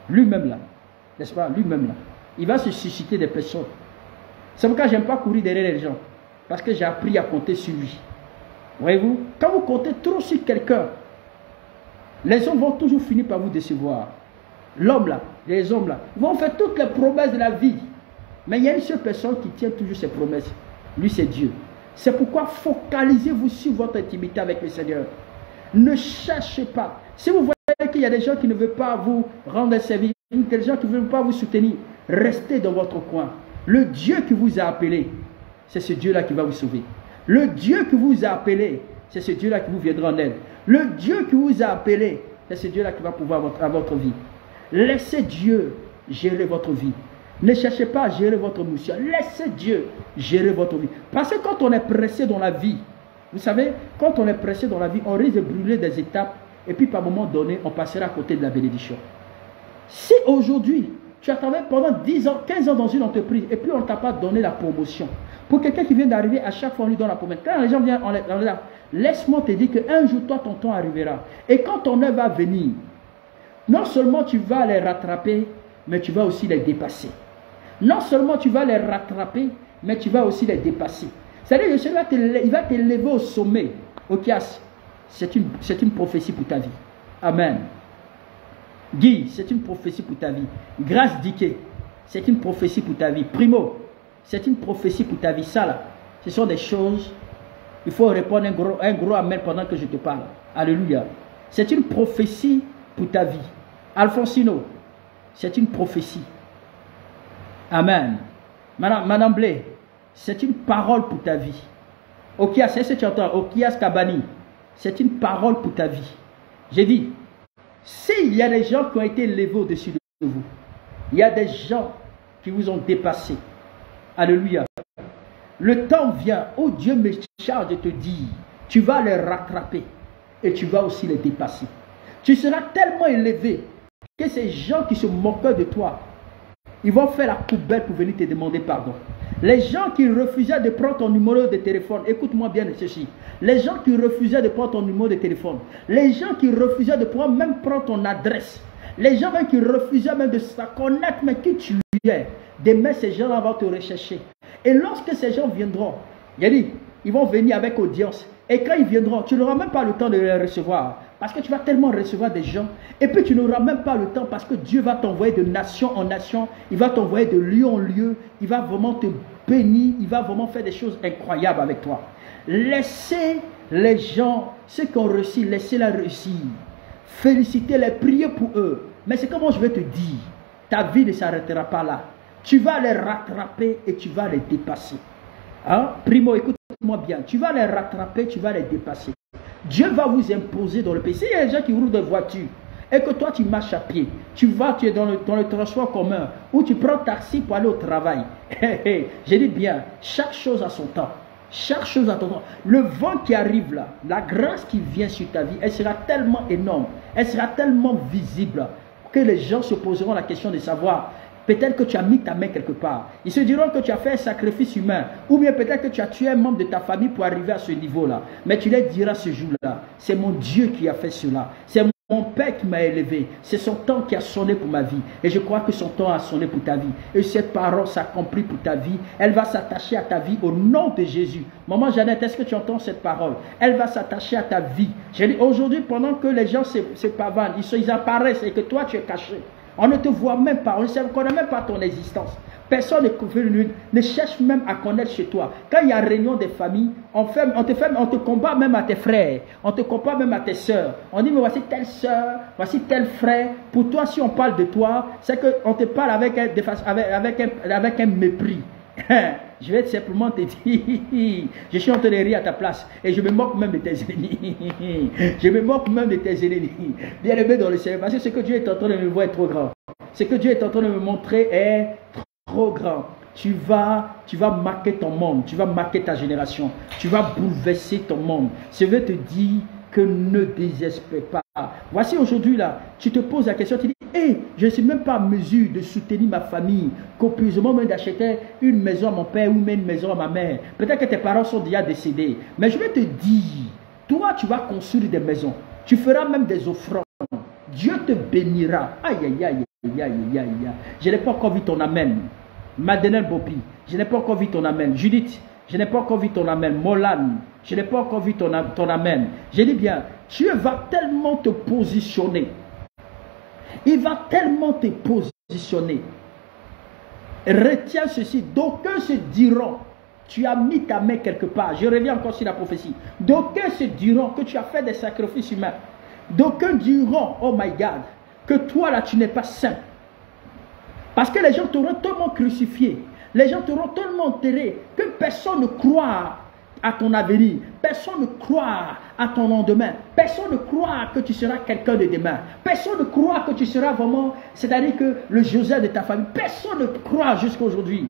Lui-même là, n'est-ce pas? Lui-même là, il va se susciter des personnes. C'est pourquoi je n'aime pas courir derrière les gens. Parce que j'ai appris à compter sur lui. Voyez-vous, quand vous comptez trop sur quelqu'un, les hommes vont toujours finir par vous décevoir. L'homme là, les hommes là, vont faire toutes les promesses de la vie. Mais il y a une seule personne qui tient toujours ses promesses. Lui, c'est Dieu. C'est pourquoi focalisez-vous sur votre intimité avec le Seigneur. Ne cherchez pas. Si vous voyez qu'il y a des gens qui ne veulent pas vous rendre service, des gens qui ne veulent pas vous soutenir, restez dans votre coin. Le Dieu qui vous a appelé, c'est ce Dieu-là qui va vous sauver. Le Dieu qui vous a appelé, c'est ce Dieu-là qui vous viendra en aide. Le Dieu qui vous a appelé, c'est ce Dieu-là qui va pouvoir à votre vie. Laissez Dieu gérer votre vie. Ne cherchez pas à gérer votre mission. Laissez Dieu gérer votre vie. Parce que quand on est pressé dans la vie, vous savez, quand on est pressé dans la vie, on risque de brûler des étapes et puis par un moment donné, on passera à côté de la bénédiction. Si aujourd'hui, tu as travaillé pendant 10 ans, 15 ans dans une entreprise et puis on ne t'a pas donné la promotion, pour quelqu'un qui vient d'arriver, à chaque fois on lui donne la promotion. Quand les gens viennent, on est là, laisse-moi te dire qu'un jour, toi, ton temps arrivera. Et quand ton heure va venir, non seulement tu vas les rattraper, mais tu vas aussi les dépasser. Non seulement tu vas les rattraper, mais tu vas aussi les dépasser. C'est-à-dire que le Seigneur il va t'élever au sommet. Okias, c'est une prophétie pour ta vie. Amen. Guy, c'est une prophétie pour ta vie. Grâce Diké, c'est une prophétie pour ta vie. Primo, c'est une prophétie pour ta vie. Ça là, ce sont des choses, il faut répondre un gros amen pendant que je te parle. Alléluia. C'est une prophétie pour ta vie. Alfonsino, c'est une prophétie. Amen. Madame Blé, c'est une parole pour ta vie. Okias, c'est ce que tu entends. Okias Kabani, c'est une parole pour ta vie. J'ai dit, s'il y a des gens qui ont été élevés au-dessus de vous, il y a des gens qui vous ont dépassé. Alléluia. Le temps vient où Dieu me charge de te dire, tu vas les rattraper et tu vas aussi les dépasser. Tu seras tellement élevé que ces gens qui se moquent de toi, ils vont faire la poubelle pour venir te demander pardon. Les gens qui refusaient de prendre ton numéro de téléphone, écoute-moi bien ceci. Les gens qui refusaient de prendre ton numéro de téléphone, les gens qui refusaient de même prendre ton adresse, les gens même qui refusaient même de connaître mais qui tu es, demain ces gens-là vont te rechercher. Et lorsque ces gens viendront, ils vont venir avec audience. Et quand ils viendront, tu n'auras même pas le temps de les recevoir. Parce que tu vas tellement recevoir des gens. Et puis tu n'auras même pas le temps parce que Dieu va t'envoyer de nation en nation. Il va t'envoyer de lieu en lieu. Il va vraiment te bénir. Il va vraiment faire des choses incroyables avec toi. Laissez les gens, ceux qui ont réussi, laissez-les réussir. Félicitez-les, priez pour eux. Mais c'est comment je vais te dire. Ta vie ne s'arrêtera pas là. Tu vas les rattraper et tu vas les dépasser. Hein? Primo, écoute écoute-moi bien, tu vas les rattraper, tu vas les dépasser. Dieu va vous imposer dans le pays. S'il y a des gens qui roulent des voitures et que toi tu marches à pied, tu es dans le transport commun ou tu prends taxi pour aller au travail. Je dis bien, chaque chose a son temps. Chaque chose a son temps. Le vent qui arrive là, la grâce qui vient sur ta vie, elle sera tellement énorme, elle sera tellement visible que les gens se poseront la question de savoir. Peut-être que tu as mis ta main quelque part. Ils se diront que tu as fait un sacrifice humain. Ou bien peut-être que tu as tué un membre de ta famille pour arriver à ce niveau-là. Mais tu leur diras ce jour-là, c'est mon Dieu qui a fait cela. C'est mon Père qui m'a élevé. C'est son temps qui a sonné pour ma vie. Et je crois que son temps a sonné pour ta vie. Et cette parole s'accomplit pour ta vie. Elle va s'attacher à ta vie au nom de Jésus. Maman Jeannette, est-ce que tu entends cette parole? Elle va s'attacher à ta vie. J'ai dit aujourd'hui, pendant que les gens se pavanent, ils apparaissent et que toi tu es caché. On ne te voit même pas, on ne connaît même pas ton existence. Personne ne cherche même à connaître chez toi. Quand il y a réunion des familles, on te combat même à tes frères, on te combat même à tes soeurs. On dit, mais voici telle soeur, voici tel frère. Pour toi, si on parle de toi, c'est qu'on te parle avec un mépris. Je vais simplement te dire, je suis en train de rire à ta place et je me moque même de tes ennemis. Je me moque même de tes ennemis. Bien aimé dans le Seigneur, parce que ce que Dieu est en train de me voir est trop grand. Ce que Dieu est en train de me montrer est trop grand. Tu vas marquer ton monde, tu vas marquer ta génération, tu vas bouleverser ton monde. Je vais te dire que ne désespère pas. Voici aujourd'hui là, tu te poses la question, tu dis, je ne suis même pas en mesure de soutenir ma famille, copieusement même d'acheter une maison à mon père ou même une maison à ma mère. Peut-être que tes parents sont déjà décédés. Mais je vais te dire, toi tu vas construire des maisons, tu feras même des offrandes. Dieu te bénira. Aïe, aïe, aïe, aïe, aïe, aïe, aïe. Je n'ai pas encore vu ton amen. Madeleine Bopi, je n'ai pas encore vu ton amen. Judith, je n'ai pas encore vu ton amen. Molan, je n'ai pas encore vu ton amen. Je dis bien, Dieu va tellement te positionner. Il va tellement te positionner. Retiens ceci. D'aucuns se diront, tu as mis ta main quelque part. Je reviens encore sur la prophétie. D'aucuns se diront que tu as fait des sacrifices humains. D'aucuns diront, oh my God, que toi là tu n'es pas saint. Parce que les gens t'auront tellement crucifié. Les gens t'auront tellement enterré que personne ne croit à ton avenir. Personne ne croit à ton lendemain. Personne ne croit que tu seras quelqu'un de demain. Personne ne croit que tu seras vraiment, c'est-à-dire que le Joseph de ta famille. Personne ne croit jusqu'à aujourd'hui.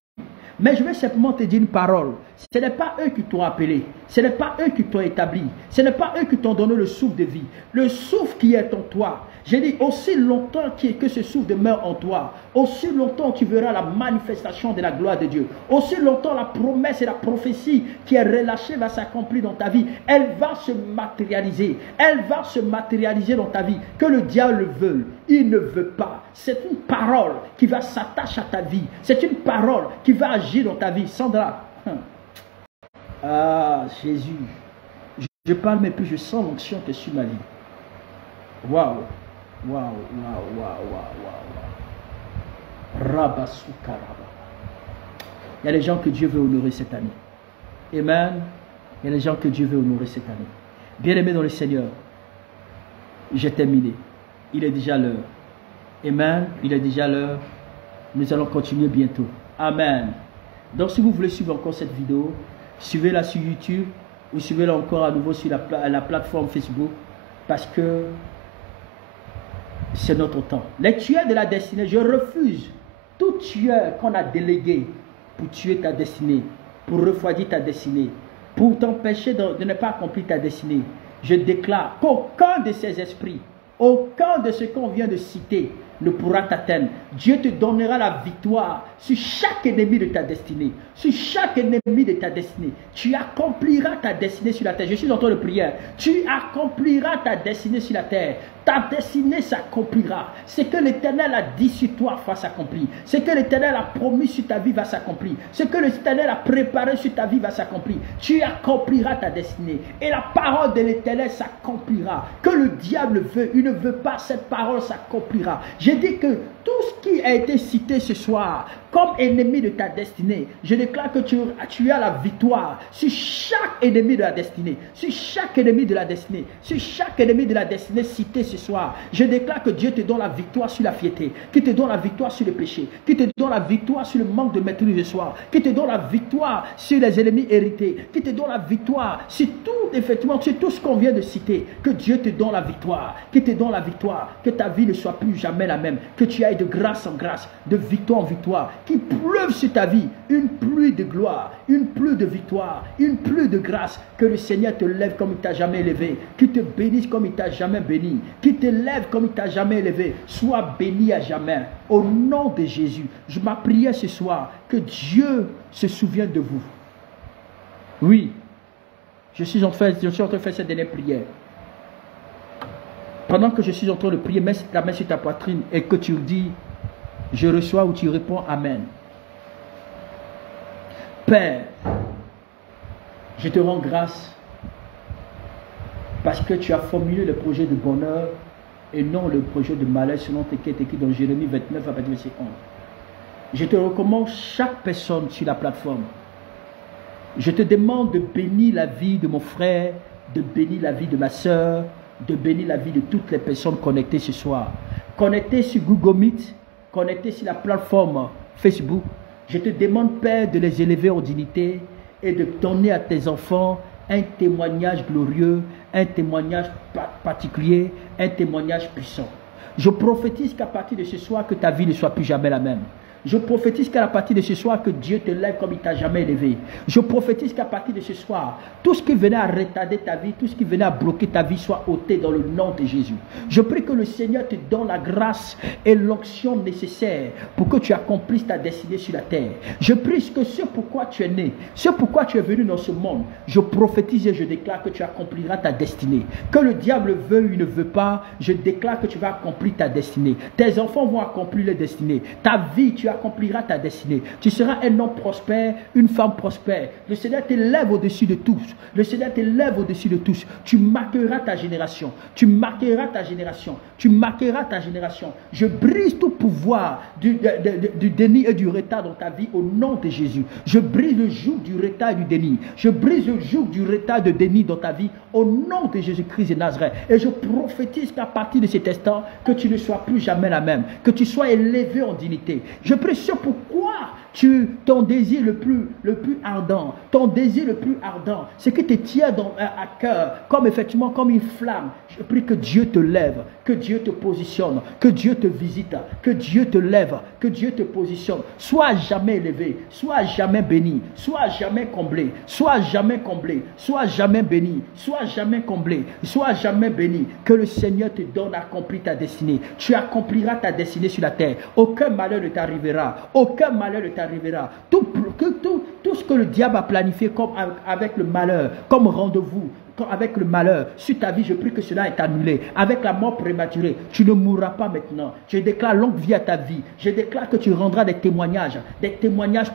Mais je vais simplement te dire une parole. Ce n'est pas eux qui t'ont appelé. Ce n'est pas eux qui t'ont établi. Ce n'est pas eux qui t'ont donné le souffle de vie. Le souffle qui est en toi. J'ai dit, aussi longtemps que ce souffle demeure en toi, aussi longtemps tu verras la manifestation de la gloire de Dieu. Aussi longtemps la promesse et la prophétie qui est relâchée va s'accomplir dans ta vie. Elle va se matérialiser. Elle va se matérialiser dans ta vie. Que le diable le veuille, il ne veut pas. C'est une parole qui va s'attacher à ta vie. C'est une parole qui va agir dans ta vie. Sandra. Ah, Jésus. Je parle, mais puis je sens l'onction qui est sur ma vie. Waouh. Waouh, waouh, waouh, waouh, waouh. Rabasukaraba. Il y a des gens que Dieu veut honorer cette année. Amen. Il y a des gens que Dieu veut honorer cette année. Bien-aimés dans le Seigneur, j'ai terminé. Il est déjà l'heure. Amen. Il est déjà l'heure. Nous allons continuer bientôt. Amen. Donc si vous voulez suivre encore cette vidéo, suivez-la sur YouTube ou suivez-la encore à nouveau sur la plateforme Facebook parce que c'est notre temps. Les tueurs de la destinée, je refuse tout tueur qu'on a délégué pour tuer ta destinée, pour refroidir ta destinée, pour t'empêcher de ne pas accomplir ta destinée. Je déclare qu'aucun de ces esprits, aucun de ceux qu'on vient de citer ne pourra t'atteindre. Dieu te donnera la victoire sur chaque ennemi de ta destinée. Sur chaque ennemi de ta destinée. Tu accompliras ta destinée sur la terre. Je suis en train de prier. Tu accompliras ta destinée sur la terre. Ta destinée s'accomplira. Ce que l'Éternel a dit sur toi va s'accomplir. Ce que l'Éternel a promis sur ta vie va s'accomplir. Ce que l'Éternel a préparé sur ta vie va s'accomplir. Tu accompliras ta destinée. Et la parole de l'Éternel s'accomplira. Que le diable veut, il ne veut pas, cette parole s'accomplira. J'ai dit que tout ce qui a été cité ce soir, comme ennemi de ta destinée. Je déclare que tu as la victoire sur chaque ennemi de la destinée, sur chaque ennemi de la destinée, sur chaque ennemi de la destinée cité ce soir. Je déclare que Dieu te donne la victoire sur la fierté, qui te donne la victoire sur le péché, qui te donne la victoire sur le manque de maîtrise ce soir, qui te donne la victoire sur les ennemis hérités, qui te donne la victoire sur tout, effectivement, sur tout ce qu'on vient de citer. Que Dieu te donne la victoire, qui te donne la victoire, que ta vie ne soit plus jamais la même, que tu ailles de grâce en grâce, de victoire en victoire, qu'il pleuve sur ta vie une pluie de gloire, une pluie de victoire, une pluie de grâce, que le Seigneur te lève comme il t'a jamais élevé, qu'il te bénisse comme il t'a jamais béni, qu'il te lève comme il t'a jamais élevé. Sois béni à jamais, au nom de Jésus. Ma prière ce soir, que Dieu se souvienne de vous. Oui, je suis en train de faire cette dernière prière. Pendant que je suis en train de prier, mets ta main sur ta poitrine et que tu dis, je reçois, ou tu réponds Amen. Père, je te rends grâce parce que tu as formulé le projet de bonheur et non le projet de malheur selon tes quêtes écrites dans Jérémie 29 à partir du verset 11. Je te recommande chaque personne sur la plateforme. Je te demande de bénir la vie de mon frère, de bénir la vie de ma soeur, de bénir la vie de toutes les personnes connectées ce soir. Connectées sur Google Meet, connectées sur la plateforme Facebook. Je te demande, Père, de les élever en dignité et de donner à tes enfants un témoignage glorieux, un témoignage particulier, un témoignage puissant. Je prophétise qu'à partir de ce soir, que ta vie ne soit plus jamais la même. Je prophétise qu'à partir de ce soir, que Dieu te lève comme il t'a jamais élevé. Je prophétise qu'à partir de ce soir, tout ce qui venait à retarder ta vie, tout ce qui venait à bloquer ta vie soit ôté dans le nom de Jésus. Je prie que le Seigneur te donne la grâce et l'onction nécessaire pour que tu accomplisses ta destinée sur la terre. Je prie que ce pourquoi tu es né, ce pourquoi tu es venu dans ce monde, je prophétise et je déclare que tu accompliras ta destinée. Que le diable veut ou ne veut pas, je déclare que tu vas accomplir ta destinée. Tes enfants vont accomplir leur destinée. Ta vie, tu accompliras ta destinée. Tu seras un homme prospère, une femme prospère. Le Seigneur te lève au-dessus de tous. Le Seigneur te lève au-dessus de tous. Tu marqueras ta génération. Tu marqueras ta génération. Tu marqueras ta génération. Je brise tout pouvoir du déni et du retard dans ta vie au nom de Jésus. Je brise le joug du retard et du déni. Je brise le joug du retard et du déni dans ta vie au nom de Jésus-Christ de Nazareth. Et je prophétise qu'à partir de cet instant, que tu ne sois plus jamais la même. Que tu sois élevé en dignité. Je prie ce pourquoi ton désir le plus ardent, ton désir le plus ardent, ce qui te tient à cœur, comme effectivement comme une flamme. Je prie que Dieu te lève, que Dieu te positionne, que Dieu te visite, que Dieu te lève, que Dieu te positionne. Sois jamais élevé, sois jamais béni, sois jamais comblé, sois jamais comblé, sois jamais béni, sois jamais comblé, sois jamais béni. Que le Seigneur te donne à accomplir ta destinée. Tu accompliras ta destinée sur la terre. Aucun malheur ne t'arrivera. Aucun malheur ne t'arrivera. Tout ce que le diable a planifié comme avec le malheur, comme rendez-vous, avec le malheur, sur ta vie, je prie que cela est annulé. Avec la mort prématurée, tu ne mourras pas maintenant. Je déclare longue vie à ta vie. Je déclare que tu rendras des témoignages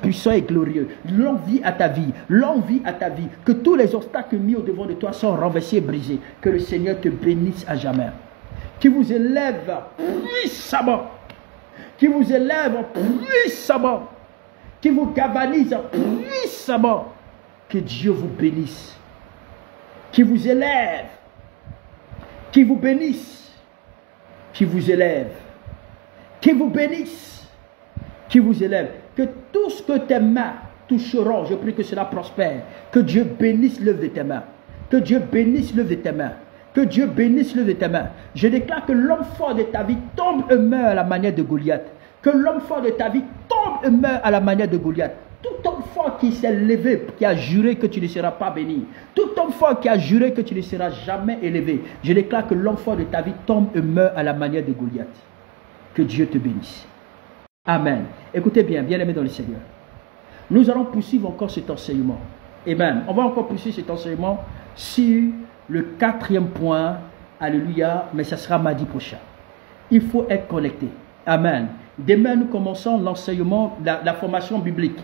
puissants et glorieux. Longue vie à ta vie, longue vie à ta vie. Que tous les obstacles mis au devant de toi soient renversés et brisés. Que le Seigneur te bénisse à jamais. Qui vous élève puissamment. Qui vous élève puissamment. Qui vous galvanise puissamment. Que Dieu vous bénisse. Qui vous élève. Qui vous bénisse. Qui vous élève. Qui vous bénisse. Qui vous élève. Que tout ce que tes mains toucheront, je prie que cela prospère. Que Dieu bénisse l'œuvre de tes mains. Que Dieu bénisse l'œuvre de tes mains. Que Dieu bénisse l'œuvre de tes mains. Je déclare que l'homme fort de ta vie tombe et meurt à la manière de Goliath. Que l'homme fort de ta vie tombe et meurt à la manière de Goliath. Tout homme fort qui s'est levé, qui a juré que tu ne seras pas béni. Tout homme fort qui a juré que tu ne seras jamais élevé. Je déclare que l'homme fort de ta vie tombe et meurt à la manière de Goliath. Que Dieu te bénisse. Amen. Écoutez bien, bien-aimés dans le Seigneur. Nous allons poursuivre encore cet enseignement. Amen. On va encore poursuivre cet enseignement sur le 4e point. Alléluia. Mais ça sera mardi prochain. Il faut être connecté. Amen. Demain, nous commençons l'enseignement, la formation biblique.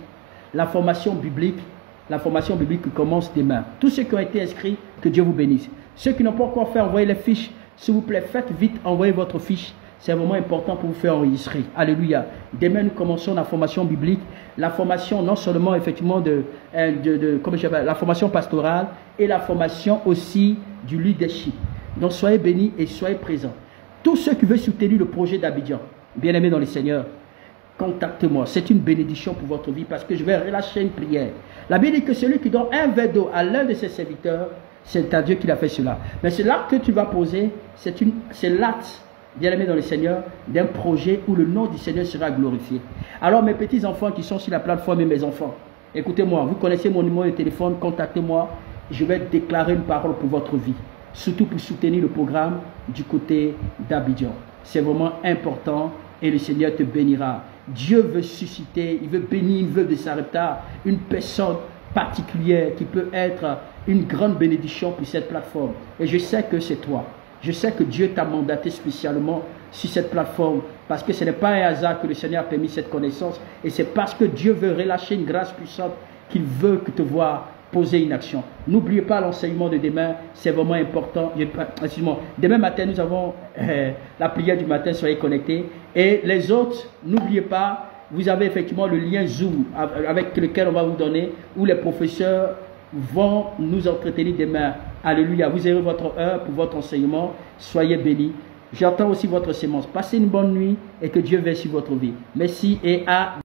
La formation biblique qui commence demain. Tous ceux qui ont été inscrits, que Dieu vous bénisse. Ceux qui n'ont pas encore fait, envoyez les fiches. S'il vous plaît, faites vite, envoyez votre fiche. c'est vraiment important pour vous faire enregistrer. Alléluia. Demain, nous commençons la formation biblique, la formation non seulement effectivement comment la formation pastorale et la formation aussi du leadership. Donc soyez bénis et soyez présents. Tous ceux qui veulent soutenir le projet d'Abidjan, bien-aimés dans le Seigneur, contactez-moi. C'est une bénédiction pour votre vie parce que je vais relâcher une prière. La Bible dit que celui qui donne un verre d'eau à l'un de ses serviteurs, c'est à Dieu qu'il a fait cela. Mais c'est l'acte que tu vas poser, c'est l'acte, bien-aimé dans le Seigneur, d'un projet où le nom du Seigneur sera glorifié. Alors mes petits enfants qui sont sur la plateforme et mes enfants, écoutez-moi, vous connaissez mon numéro de téléphone, contactez-moi, je vais déclarer une parole pour votre vie. Surtout pour soutenir le programme du côté d'Abidjan. C'est vraiment important et le Seigneur te bénira. Dieu veut susciter, il veut bénir, il veut de Sarepta une personne particulière qui peut être une grande bénédiction pour cette plateforme. Et je sais que c'est toi. Je sais que Dieu t'a mandaté spécialement sur cette plateforme parce que ce n'est pas un hasard que le Seigneur a permis cette connaissance et c'est parce que Dieu veut relâcher une grâce puissante qu'il veut que te voir poser une action. N'oubliez pas l'enseignement de demain, c'est vraiment important. Excuse-moi, demain matin, nous avons la prière du matin, soyez connectés. Et les autres, n'oubliez pas, vous avez effectivement le lien Zoom avec lequel on va vous donner, où les professeurs vont nous entretenir demain. Alléluia, vous aurez votre heure pour votre enseignement. Soyez bénis. J'attends aussi votre sémence. Passez une bonne nuit et que Dieu veille sur votre vie. Merci et à